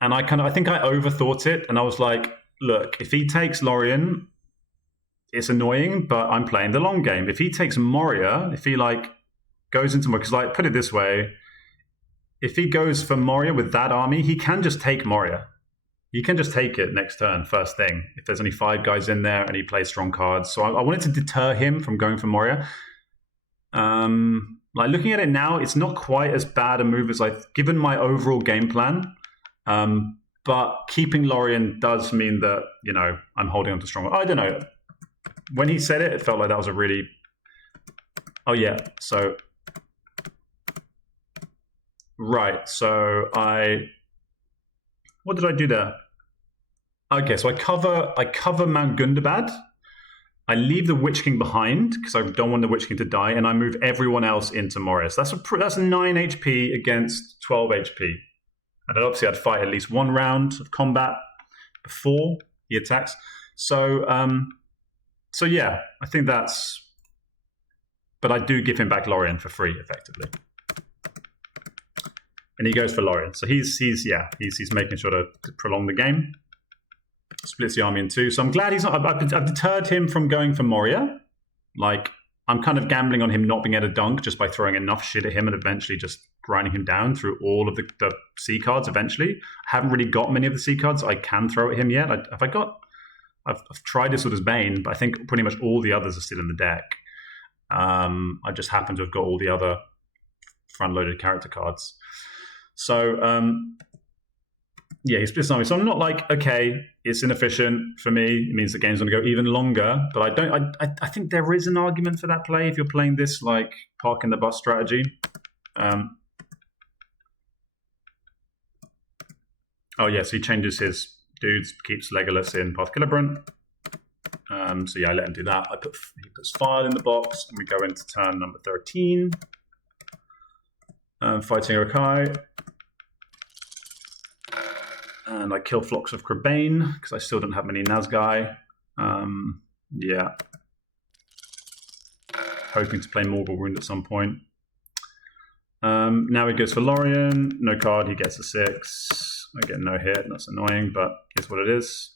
And I think I overthought it, and I was like, look, if he takes Lorien, it's annoying, but I'm playing the long game. If he takes Moria, if he like goes into Moria, because like put it this way, if he goes for Moria with that army, he can just take Moria. He can just take it next turn, first thing, if there's only 5 guys in there and he plays strong cards. So I wanted to deter him from going for Moria. Like looking at it now, it's not quite as bad a move as I've given my overall game plan. But keeping Lorien does mean that, you know, I'm holding on to strong. I don't know. When he said it, it felt like that was a really... Oh, yeah. So... Right. So what did I do there? Okay, so I cover Mount Gundabad. I leave the Witch King behind because I don't want the Witch King to die, and I move everyone else into Moria. So that's 9 HP against 12 HP. And obviously I'd fight at least 1 round of combat before he attacks. So yeah, I think that's... But I do give him back Lorien for free, effectively. And he goes for Lorien. So he's making sure to prolong the game. Splits the army in 2. So I'm glad he's not... I've deterred him from going for Moria. Like, I'm kind of gambling on him not being able to dunk just by throwing enough shit at him and eventually just grinding him down through all of the C cards eventually. I haven't really got many of the C cards I can throw at him yet. I've tried this with his Bane, but I think pretty much all the others are still in the deck. I just happen to have got all the other front-loaded character cards. So, yeah, he splits army. So I'm not like, okay, it's inefficient for me. It means the game's going to go even longer. But I think there is an argument for that play if you're playing this like parking the bus strategy. Oh, yes, he changes his dudes, keeps Legolas in Path Celebrant. So yeah, I let him do that. He puts File in the box, and we go into turn number 13. Fighting Urukai. And I kill Flocks of Crebain, because I still don't have many Nazgai. Yeah. Hoping to play Morgul Wound at some point. Now he goes for Lorien. No card, he gets a 6. I get no hit, that's annoying, but it's what it is.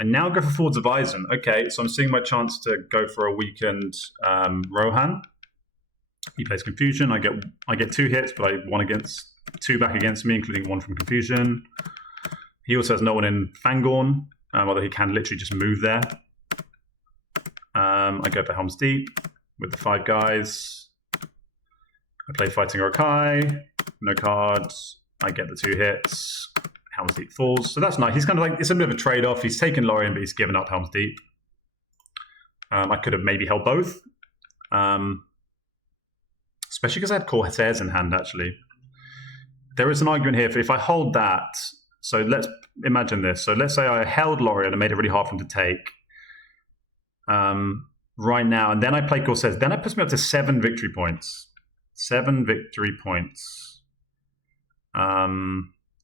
I now go for Fords of Eisen. Okay, so I'm seeing my chance to go for a weakened Rohan. He plays Confusion. I get 2 hits, but I 2 back against me, including 1 from Confusion. He also has no one in Fangorn, although he can literally just move there. I go for Helm's Deep with the 5 guys. I play Fighting Urukai. No cards. I get the 2 hits. Helm's Deep falls. So that's nice. He's kind of like, it's a bit of a trade-off. He's taken Lorien, but he's given up Helm's Deep. I could have maybe held both. Especially because I had Corsairs in hand, actually. There is an argument here. If I hold that, so let's imagine this. So let's say I held Lorien and made it really hard for him to take right now, and then I play Corsairs. Then it puts me up to 7 victory points. 7 victory points.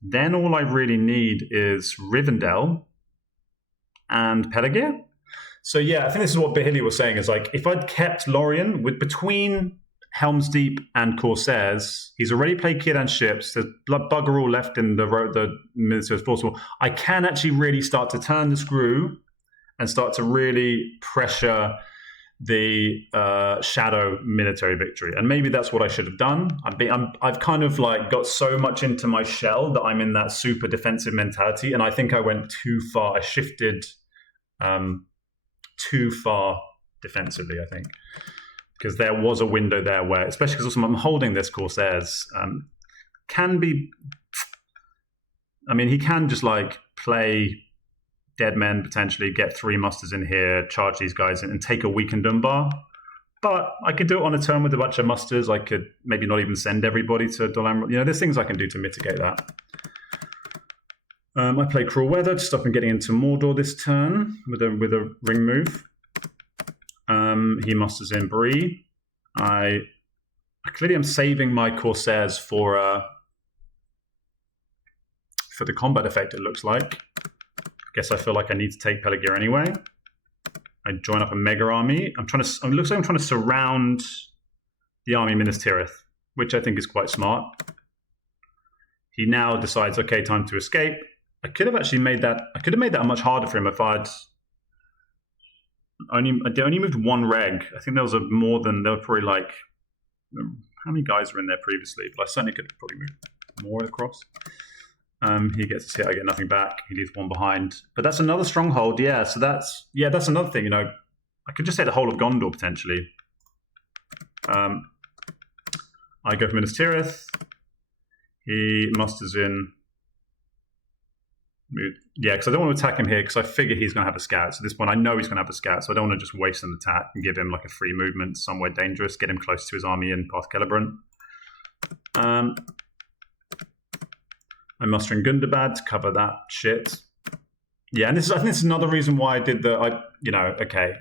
Then all I really need is Rivendell and Pelargir. So yeah, I think this is what Bahili was saying, is like, if I'd kept Lorien between Helm's Deep and Corsairs, he's already played Kid and Ships, there's bugger all left in the Ministry of Force. I can actually really start to turn the screw and start to really pressure the Shadow military victory. And maybe that's what I should have done. I've kind of like got so much into my shell that I'm in that super defensive mentality, and I think I went too far. I shifted too far defensively, I think. Because there was a window there where, especially because also I'm holding this Corsairs, can be... I mean, he can just like play Dead Men, potentially get 3 musters in here, charge these guys and take a weakened Dunbar. But I could do it on a turn with a bunch of musters. I could maybe not even send everybody to Dol Amroth. You know, there's things I can do to mitigate that. I play Cruel Weather to stop him getting into Mordor this turn with a ring move. He musters in Bree. I clearly am saving my Corsairs for the combat effect, it looks like. I guess I feel like I need to take Pelargir anyway. I join up a mega army. It looks like I'm trying to surround the army Minas Tirith, which I think is quite smart. He now decides, okay, time to escape. I could have actually made that. I could have made that much harder for him if I only moved one reg. I think there was there were probably like, how many guys were in there previously? But I certainly could have probably moved more across. He gets hit. I get nothing back. He leaves one behind. But that's another stronghold. Yeah. So that's another thing. I could just say the whole of Gondor potentially. I go for Minas Tirith. He musters in. Yeah, because I don't want to attack him here because I figure he's going to have a scout. So this one, I know he's going to have a scout, so I don't want to just waste an attack and give him like a free movement somewhere dangerous, get him close to his army in past Celebrant. I'm mustering Gundabad to cover that shit. Yeah, and I think this is another reason why I did okay.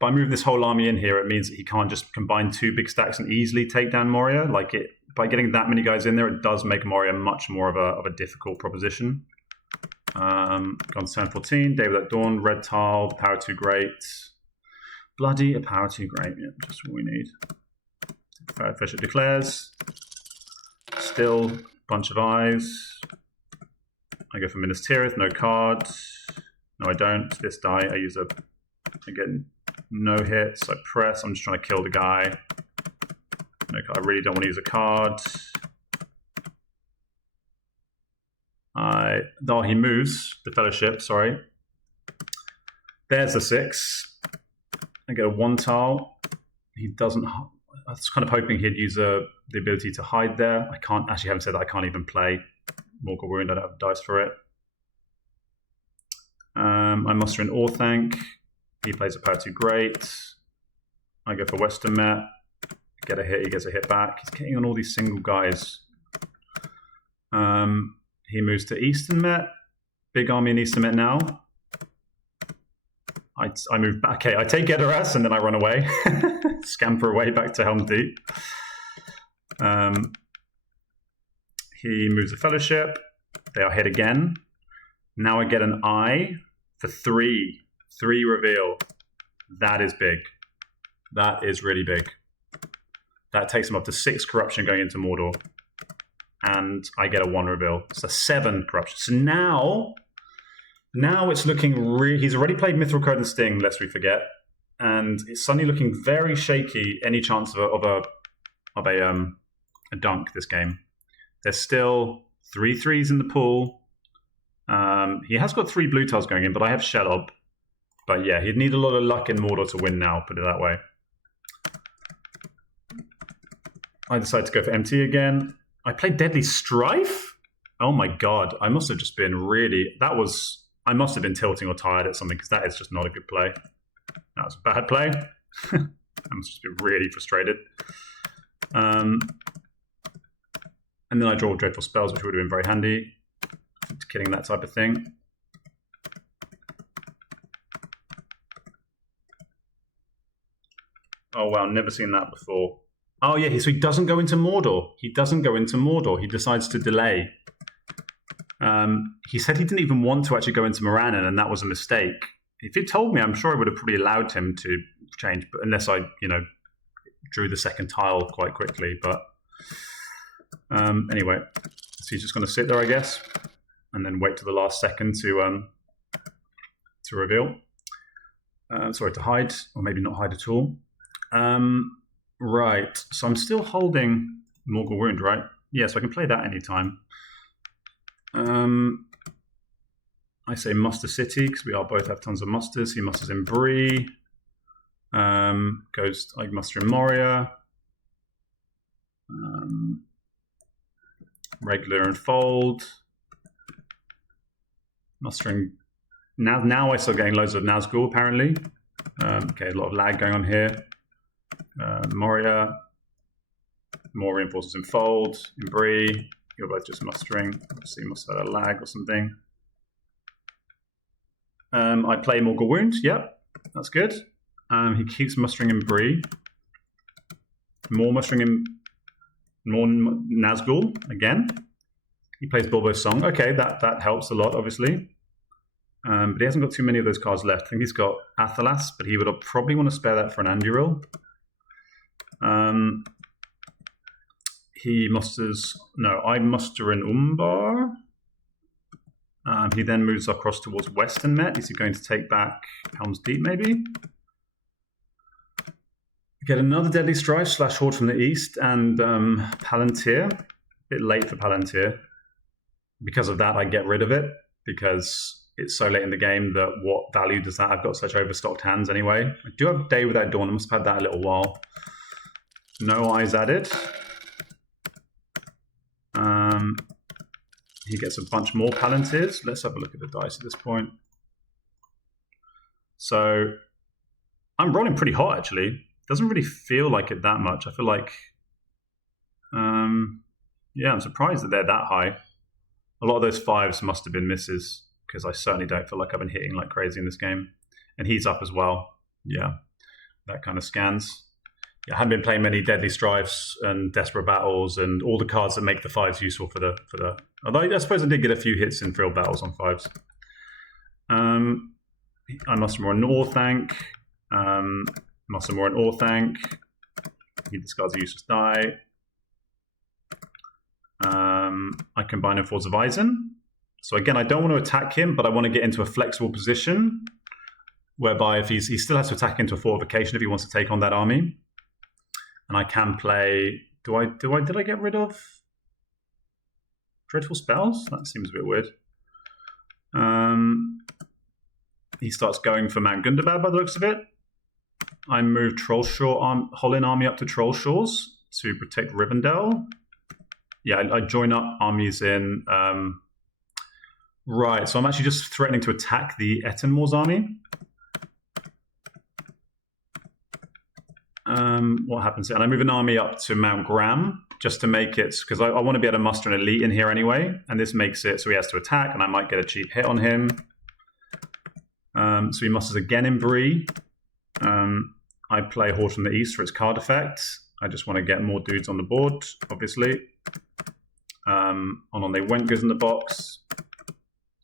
By moving this whole army in here, it means that he can't just combine two big stacks and easily take down Moria. By getting that many guys in there, it does make Moria much more of a difficult proposition. Gone to turn 14, David at Dawn, red tile, power 2 great. Bloody a power 2 great, yeah, just what we need. Fisher declares. Still, bunch of eyes. I go for Minas Tirith, no card. No, I don't. This die, I use again, no hits. I press, I'm just trying to kill the guy. No, I really don't want to use a card. He moves the fellowship, sorry. There's a 6. I get a 1 tile. He doesn't. I was kind of hoping he'd use the ability to hide there. I can't, actually having said that, I can't even play Morgul Wound. I don't have dice for it. I muster in Orthanc. He plays a power 2 great. I go for Western Met. Get a hit, he gets a hit back. He's getting on all these single guys. He moves to Eastern Met. Big army in Eastern Met now. I move back. Okay, I take Edoras and then I run away. Scamper away back to Helm's Deep. He moves a fellowship. They are hit again. Now I get an eye for 3. 3 reveal. That is big. That is really big. That takes him up to 6 corruption going into Mordor. And I get a 1 reveal. So 7 corruption. So now it's looking he's already played Mithril Code and Sting, lest we forget. And it's suddenly looking very shaky, any chance of a dunk this game. There's still 3 3s in the pool. He has got 3 blue tiles going in, but I have Shelob. But yeah, he'd need a lot of luck in Mordor to win now, put it that way. I decide to go for MT again. I played Deadly Strife? Oh my god, I must have just been I must have been tilting or tired at something, because that is just not a good play. That was a bad play. I must just be really frustrated. And then I draw Dreadful Spells, which would have been very handy. Killing that type of thing. Oh wow, never seen that before. Oh yeah, so he doesn't go into Mordor. He decides to delay. He said he didn't even want to actually go into Morannon, and that was a mistake. If he'd told me, I'm sure I would have probably allowed him to change, but unless I, drew the second tile quite quickly. But anyway, so he's just going to sit there, I guess, and then wait to the last second to reveal. Sorry, to hide, or maybe not hide at all. Right, so I'm still holding Morgul Wound, right? Yeah, so I can play that anytime. I say muster City, because we both have tons of musters. He musters in Bree. I muster in Moria. Regular and Fold. Mustering. Now I start getting loads of Nazgul, apparently. Okay, a lot of lag going on here. Moria. More reinforcements in Fold. In Bree. You're both just mustering. Obviously, you must have a lag or something. I play Morgul Wound. Yep, that's good. He keeps mustering in Bree. More mustering in more Nazgul again. He plays Bilbo's Song. Okay, that helps a lot, obviously. But he hasn't got too many of those cards left. I think he's got Athelas, but he would probably want to spare that for an Anduril. He musters... No, I muster in Umbar. He then moves across towards Western Met. Is he going to take back Helm's Deep, maybe? Get another Deadly Strife / Horde from the east and Palantir. A bit late for Palantir. Because of that, I get rid of it, because it's so late in the game that what value does that? I've got such overstocked hands anyway. I do have Day Without Dawn. I must have had that a little while. No eyes added. He gets a bunch more Palantirs. Let's have a look at the dice at this point. So I'm rolling pretty hot, actually. Doesn't really feel like it that much. I feel like, yeah, I'm surprised that they're that high. A lot of those 5s must have been misses, because I certainly don't feel like I've been hitting like crazy in this game. And he's up as well. Yeah, that kind of scans. Yeah, I haven't been playing many Deadly Strifes and Desperate Battles and all the cards that make the 5s useful for the. Although I suppose I did get a few hits in Field Battles on 5s. I muster more in Orthanc. Muster more in Orthanc. He discards a useless die. I combine him for Zavizan. So again, I don't want to attack him, but I want to get into a flexible position whereby if he still has to attack into a fortification if he wants to take on that army. And I can play. Did I get rid of Dreadful Spells? That seems a bit weird. He starts going for Mount Gundabad by the looks of it. I move Hollin Army up to Troll Shores to protect Rivendell. Yeah, I join up armies in. Right, so I'm actually just threatening to attack the Etenmoor's army. What happens here? And I move an army up to Mount Graham just to make it, because I want to be able to muster an elite in here anyway. And this makes it so he has to attack, and I might get a cheap hit on him. So he musters again in Bree. I play Horde from the East for its card effect. I just want to get more dudes on the board, obviously. On they went goes in the box.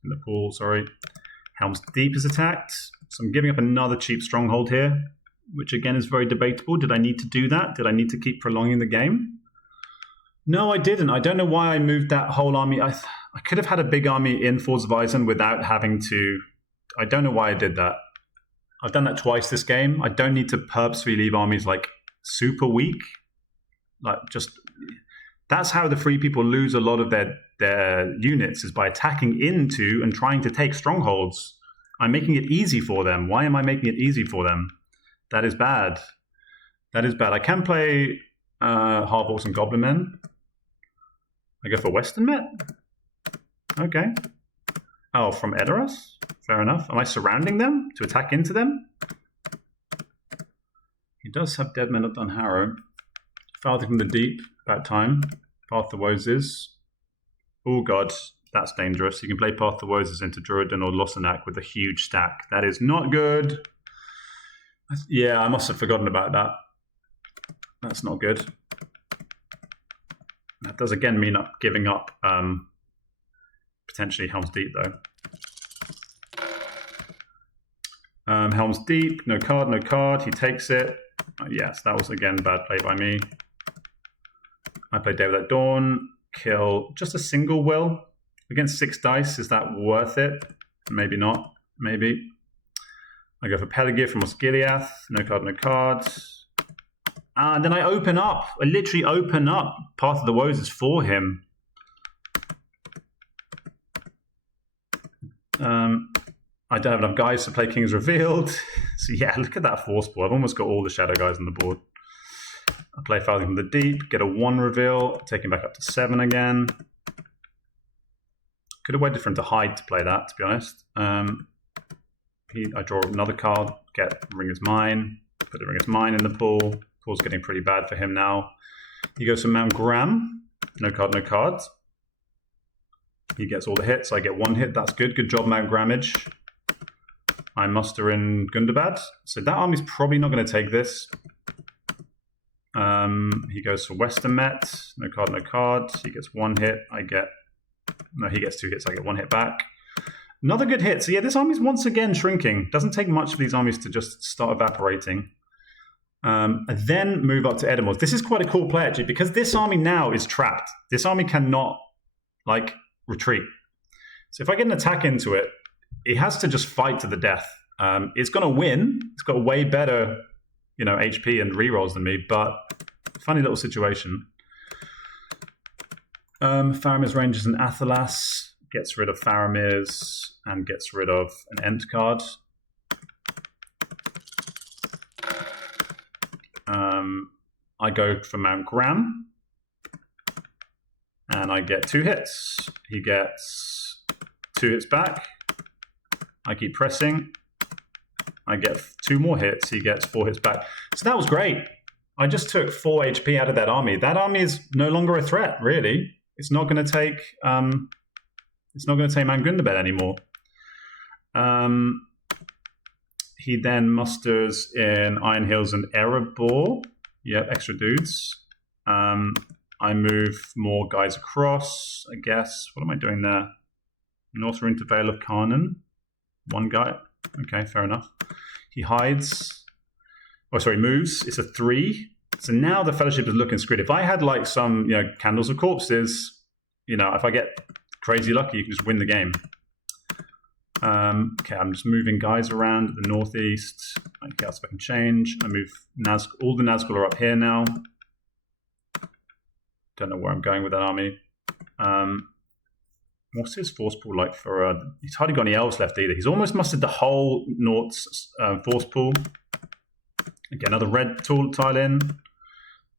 In the pool, sorry. Helm's Deep is attacked. So I'm giving up another cheap stronghold here, which again is very debatable. Did I need to do that? Did I need to keep prolonging the game? No, I didn't. I don't know why I moved that whole army. I could have had a big army in for Zavizan without having to... I don't know why I did that. I've done that twice this game. I don't need to purposefully leave armies like super weak. Like just... That's how the free people lose a lot of their units, is by attacking into and trying to take strongholds. I'm making it easy for them. Why am I making it easy for them? That is bad. That is bad. I can play Half-Orcs and Goblin Men. I go for Western Met? Okay. Oh, from Edoras? Fair enough. Am I surrounding them to attack into them? He does have Dead Men of Dunharrow. Farther from the Deep, about time. Path to Woses. Oh god, that's dangerous. You can play Path to Woses into Druiden or Lossanac with a huge stack. That is not good. Yeah, I must have forgotten about that. That's not good. That does again mean giving up potentially Helm's Deep though. Helm's Deep, no card. He takes it. Yes, that was again bad play by me. I play Day Without Dawn, kill just a single will. Against 6 dice, is that worth it? Maybe not, maybe. I go for Pelegir from Osgiliath, no card. And then I open up, I literally open up Path of the Woes for him. I don't have enough guys to play King's Revealed. So yeah, look at that force board. I've almost got all the shadow guys on the board. I play Falcon from the Deep, get a 1 reveal, take him back up to 7 again. Could have waited for him to hide to play that, to be honest. I draw another card, get Ring is Mine, put the Ring is Mine in the pool. Pool's getting pretty bad for him now. He goes for Mount Graham, no card. He gets all the hits, I get 1 hit, that's good. Good job, Mount Grammage. I muster in Gundabad. So that army's probably not going to take this. He goes for Western Met, no card. He gets 1 hit, he gets 2 hits, I get 1 hit back. Another good hit. So yeah, this army's once again shrinking. Doesn't take much for these armies to just start evaporating. And then move up to Edimos. This is quite a cool play, actually, because this army now is trapped. This army cannot, retreat. So if I get an attack into it, it has to just fight to the death. It's going to win. It's got way better, HP and rerolls than me, but funny little situation. Faramir's Rangers and Athelas gets rid of Faramir's and gets rid of an Ent card. I go for Mount Graham, and I get 2 hits. He gets 2 hits back. I keep pressing. I get 2 more hits. He gets 4 hits back. So that was great. I just took 4 HP out of that army. That army is no longer a threat, really. It's not going to take. It's not going to take Mount Gundabad anymore. He then musters in Iron Hills and Erebor. Yeah, extra dudes. I move more guys across, I guess. What am I doing there? Northern to Vale of Carnan. 1 guy. Okay, fair enough. He hides. Moves. It's a 3. So now the Fellowship is looking screwed. If I had some, Candles of Corpses, if I get crazy lucky, you can just win the game. Okay, I'm just moving guys around the northeast. I guess if I can change. I move all the Nazgul are up here now. Don't know where I'm going with that army. What's his force pool like for... he's hardly got any elves left either. He's almost mustered the whole North's force pool. Again, another red tile in.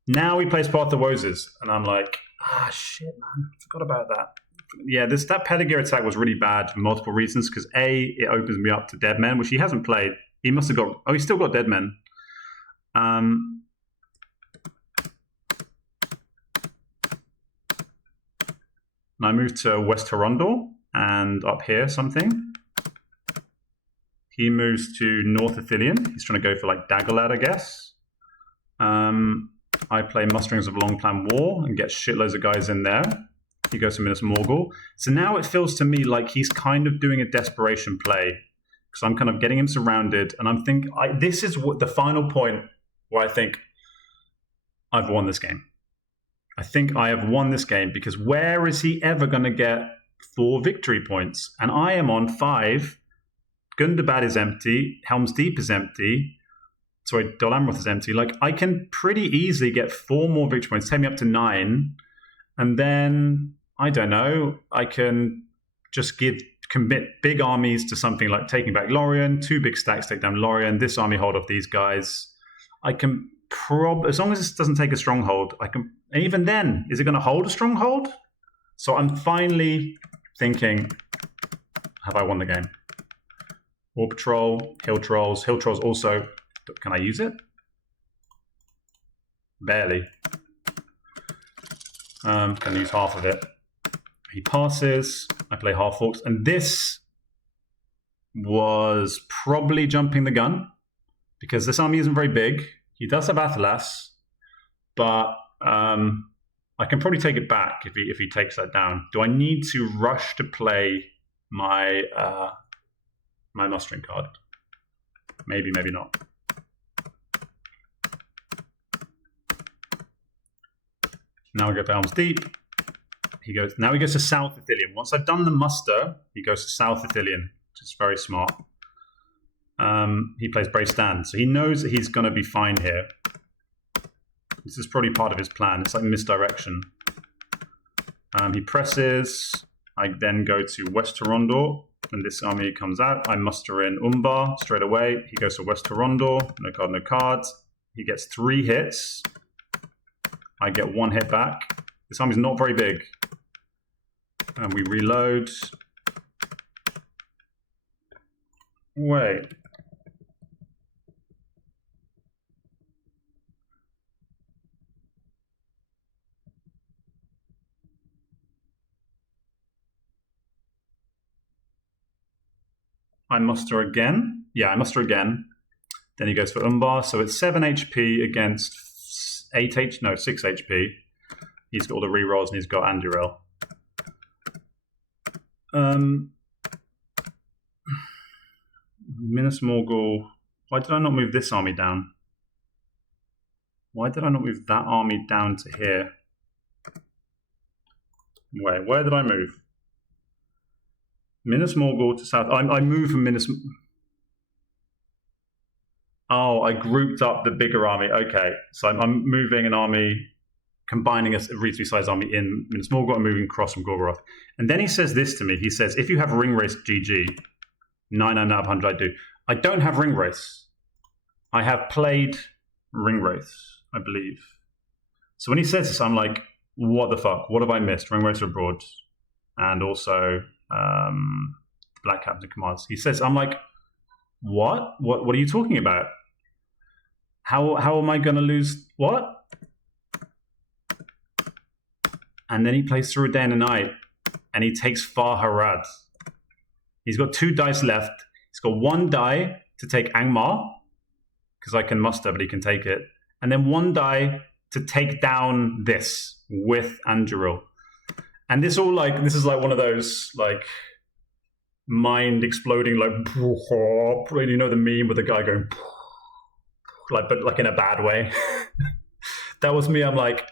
Now he plays Path of Woses. And I'm like, shit, man. I forgot about that. Yeah, that Pedagear attack was really bad for multiple reasons. Because A, it opens me up to Dead Men, which he hasn't played. He must have got... Oh, he's still got Dead Men. And I move to West Hirondor and up here something. He moves to North Athelion. He's trying to go for Daggerlad, I guess. I play Musterings of Long Plan War and get shitloads of guys in there. He goes to Minas Morgul. So now it feels to me like he's kind of doing a desperation play. Because I'm kind of getting him surrounded. And I'm thinking, this is what the final point where I think I've won this game. I think I have won this game because where is he ever going to get 4 victory points? And I am on 5. Gundabad is empty. Helm's Deep is empty. Sorry, Dol Amroth is empty. I can pretty easily get 4 more victory points, take me up to 9. And then, I don't know, I can just commit big armies to something like taking back Lorien, 2 big stacks take down Lorien, this army hold off these guys. I can as long as this doesn't take a stronghold, I can. And even then, is it going to hold a stronghold? So I'm finally thinking, have I won the game? War Patrol, Hill Trolls. Hill Trolls also, can I use it? Barely. Can use half of it. He passes. I play half orcs. And this was probably jumping the gun because this army isn't very big. He does have Athelas, but I can probably take it back if he takes that down. Do I need to rush to play my my mustering card? Maybe, maybe not. Now we go to Helm's Deep. Now he goes to South Athelion. Once I've done the muster, he goes to South Athelion, which is very smart. He plays Brave Stand, so he knows that he's going to be fine here. This is probably part of his plan. It's like misdirection. He presses. I then go to West Hirondor, and this army comes out. I muster in Umbar straight away. He goes to West Hirondor. No card, no cards. He gets 3 hits. I get 1 hit back. This army's not very big. And we reload. Wait. I muster again. Yeah, I muster again. Then he goes for Umbar. So it's 7 HP against 6 HP. He's got all the rerolls and he's got Anduril. Minas Morgul. Why did I not move this army down? Why did I not move that army down to here? Wait, where did I move? Minas Morgul to south. I moved from Minas. Oh, I grouped up the bigger army. Okay, so I'm moving an army, combining a reasonably sized army in Minas Morgul and moving across from Gorgoroth. And then he says this to me. He says, if you have ring race GG, 99 out of 100 I do. I don't have ring race. I have played ring race, I believe. So when he says this, I'm like, what the fuck? What have I missed? Ring race abroad. And also Black Captain Commands. He says, I'm like, what? What are you talking about? How am I going to lose what? And then he plays through a day and a night, and he takes Far Harad. He's got 2 dice left. He's got 1 die to take Angmar, because I can muster, but he can take it. And then 1 die to take down this with Anduril. And this is like one of those like mind exploding, like, you know, the meme with the guy going like, but like in a bad way. That was me. I'm like,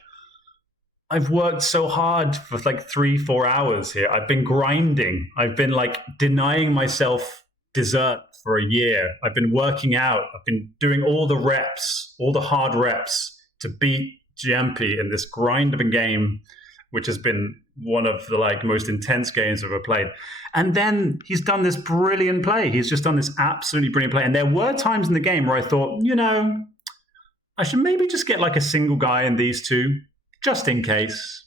I've worked so hard for like 3-4 hours here. I've been grinding. I've been like denying myself dessert for a year. I've been working out. I've been doing all the reps, all the hard reps to beat Giampy in this grind of a game, which has been one of the like most intense games I've ever played. And then he's done this brilliant play. He's just done this absolutely brilliant play. And there were times in the game where I thought, you know, I should maybe just get like a single guy in these two, just in case.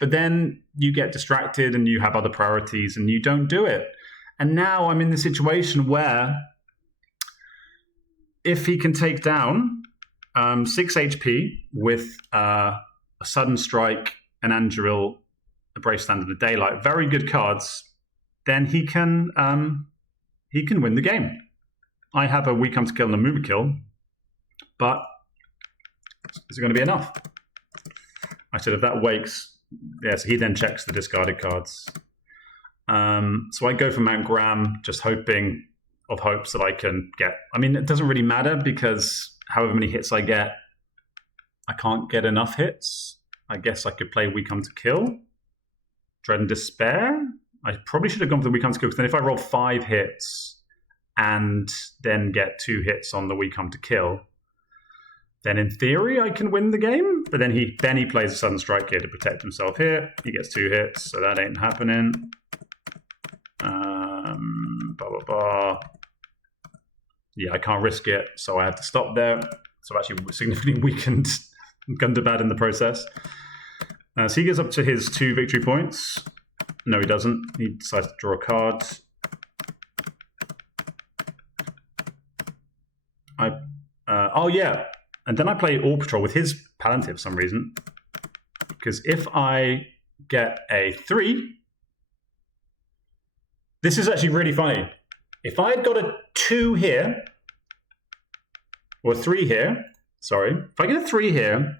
But then you get distracted and you have other priorities and you don't do it. And now I'm in the situation where if he can take down 6 HP with a sudden strike, an Anduril, a Brave Standard of Daylight, very good cards, then he can win the game. I have a We Come to Kill and a Move a Kill, but is it going to be enough? I said if that wakes, yes, he then checks the discarded cards. So I go for Mount Graham, just hoping of hopes that I can get. I mean, it doesn't really matter because however many hits I get, I can't get enough hits. I guess I could play We Come to Kill, Dread and Despair. I probably should have gone for the We Come to Kill because then if I roll 5 hits and then get 2 hits on the We Come to Kill, then in theory I can win the game. But then he plays a Sudden Strike here to protect himself here. He gets 2 hits, so that ain't happening. Yeah, I can't risk it, so I have to stop there. So I've actually significantly weakened Gundabad in the process. So he gets up to his 2 victory points. No, he doesn't. He decides to draw a card. Oh, yeah. And then I play All Patrol with his Palantir for some reason. Because if I get a 3... This is actually really funny. If I had got a 2 here, or a 3 here, sorry. If I get a 3 here,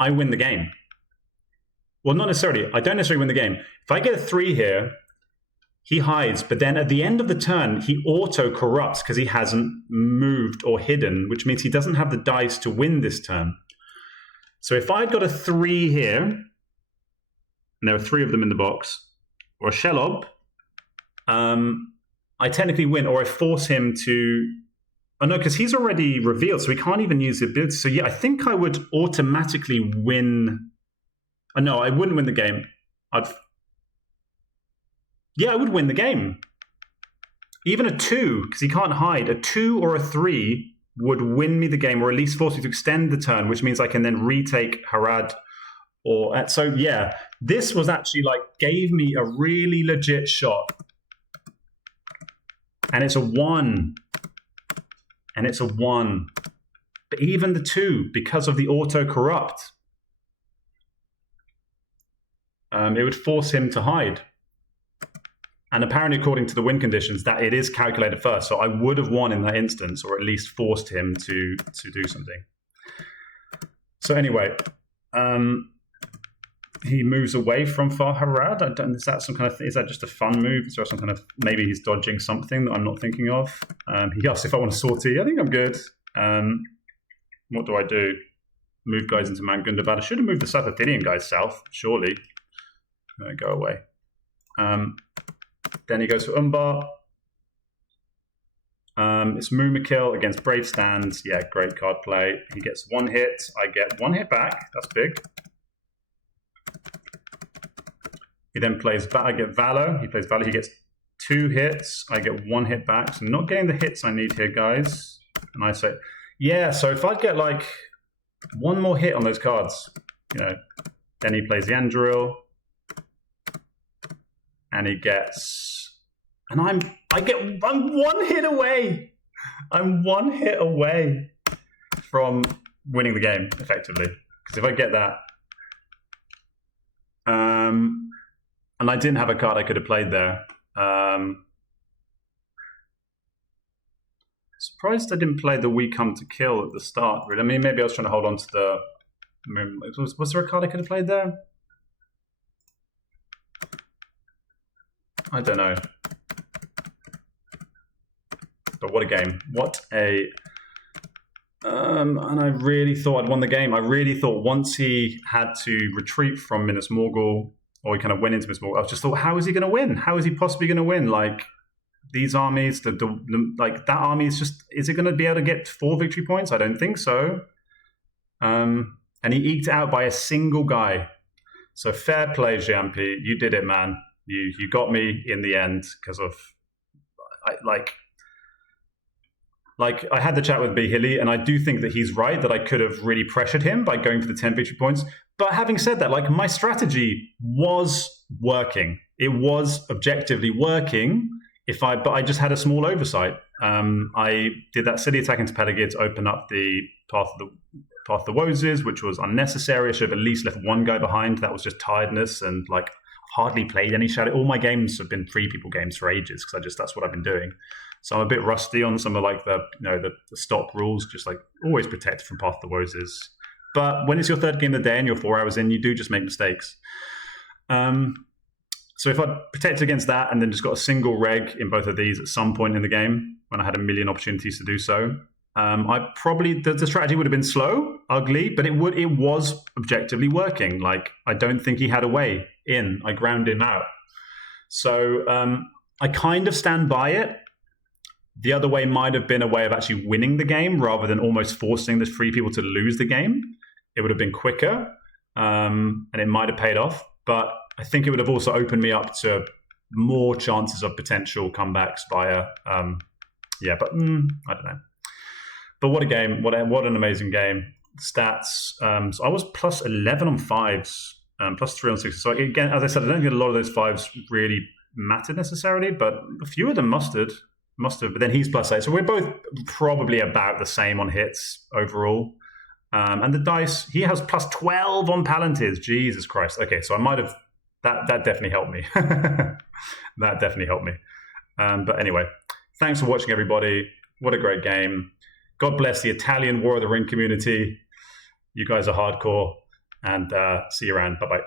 I win the game. Well, not necessarily. I don't necessarily win the game. If I get a 3 here, he hides, but then at the end of the turn, he auto-corrupts because he hasn't moved or hidden, which means he doesn't have the dice to win this turn. So if I'd got a 3 here, and there are 3 of them in the box, or a Shelob, I technically win, or I force him to... Oh, no, because he's already revealed, so he can't even use the ability. So, yeah, I think I would automatically win... Oh, no, I wouldn't win the game. Yeah, I would win the game. Even a 2, because he can't hide. A 2 or a 3 would win me the game, or at least force me to extend the turn, which means I can then retake Harad. So, yeah, this was actually like, gave me a really legit shot. And it's a 1. And it's a 1. But even the 2, because of the auto-corrupt, it would force him to hide. And apparently, according to the win conditions, that it is calculated first. So I would have won in that instance, or at least forced him to do something. So anyway, he moves away from Far Harad. Is that some kind of? Is that just a fun move? Is there some kind of? Maybe he's dodging something that I'm not thinking of. He asks if I want a sortie. I think I'm good. What do I do? Move guys into Mangundabad. I should have moved the South Athenian guys south, surely. Go away. Then he goes for Umbar. It's Moomakil against Brave Stands. Yeah, great card play. He gets 1 hit. I get 1 hit back. That's big. He then plays, I get Valor. He plays Valor. He gets 2 hits. I get 1 hit back. So I'm not getting the hits I need here, guys. And I say, yeah, so if I get like 1 more hit on those cards, then he plays the Anduril. And he gets, and I'm 1 hit away. I'm 1 hit away from winning the game, effectively. Because if I get that, and I didn't have a card I could have played there. Surprised I didn't play the We Come to Kill at the start, really. I mean, maybe I was trying to hold on to the... Was there a card I could have played there? I don't know. But what a game. What a... and I really thought I'd won the game. I really thought once he had to retreat from Minas Morgul, or he kind of went into Minas Morgul, I just thought, how is he going to win? How is he possibly going to win? Like, these armies, like that army is just... Is it going to be able to get 4 victory points? I don't think so. And he eked it out by a single guy. So fair play, Giampy. You did it, man. You got me in the end because of, like I had the chat with Bihili, and I do think that he's right that I could have really pressured him by going for the 10 victory points. But having said that, like, my strategy was working. It was objectively working. But I just had a small oversight. I did that silly attack into Pelagid to open up the path of the Woses, which was unnecessary. I should have at least left 1 guy behind. That was just tiredness, and like, hardly played any Shadow. All my games have been 3 people games for ages because that's what I've been doing. So I'm a bit rusty on some of like the stock rules, just like always protect from Path of the Woses. But when it's your 3rd game of the day and you're 4 hours in, you do just make mistakes. So if I protect against that and then just got a single reg in both of these at some point in the game when I had a million opportunities to do so, I probably the strategy would have been slow, ugly, but it was objectively working. Like, I don't think he had a way in. I ground him out. So I kind of stand by it. The other way might have been a way of actually winning the game rather than almost forcing the 3 people to lose the game. It would have been quicker, and it might have paid off. But I think it would have also opened me up to more chances of potential comebacks via, I don't know. But what a game! What an amazing game! Stats. So I was plus 11 on 5s, plus 3 on 6s. So again, as I said, I don't think a lot of those 5s really mattered necessarily, but a few of them must have. But then he's plus 8, so we're both probably about the same on hits overall. And the dice, he has plus 12 on Palantirs. Jesus Christ! Okay, so I might have that definitely helped me. That definitely helped me. But anyway, thanks for watching, everybody. What a great game. God bless the Italian War of the Ring community. You guys are hardcore, and see you around. Bye-bye.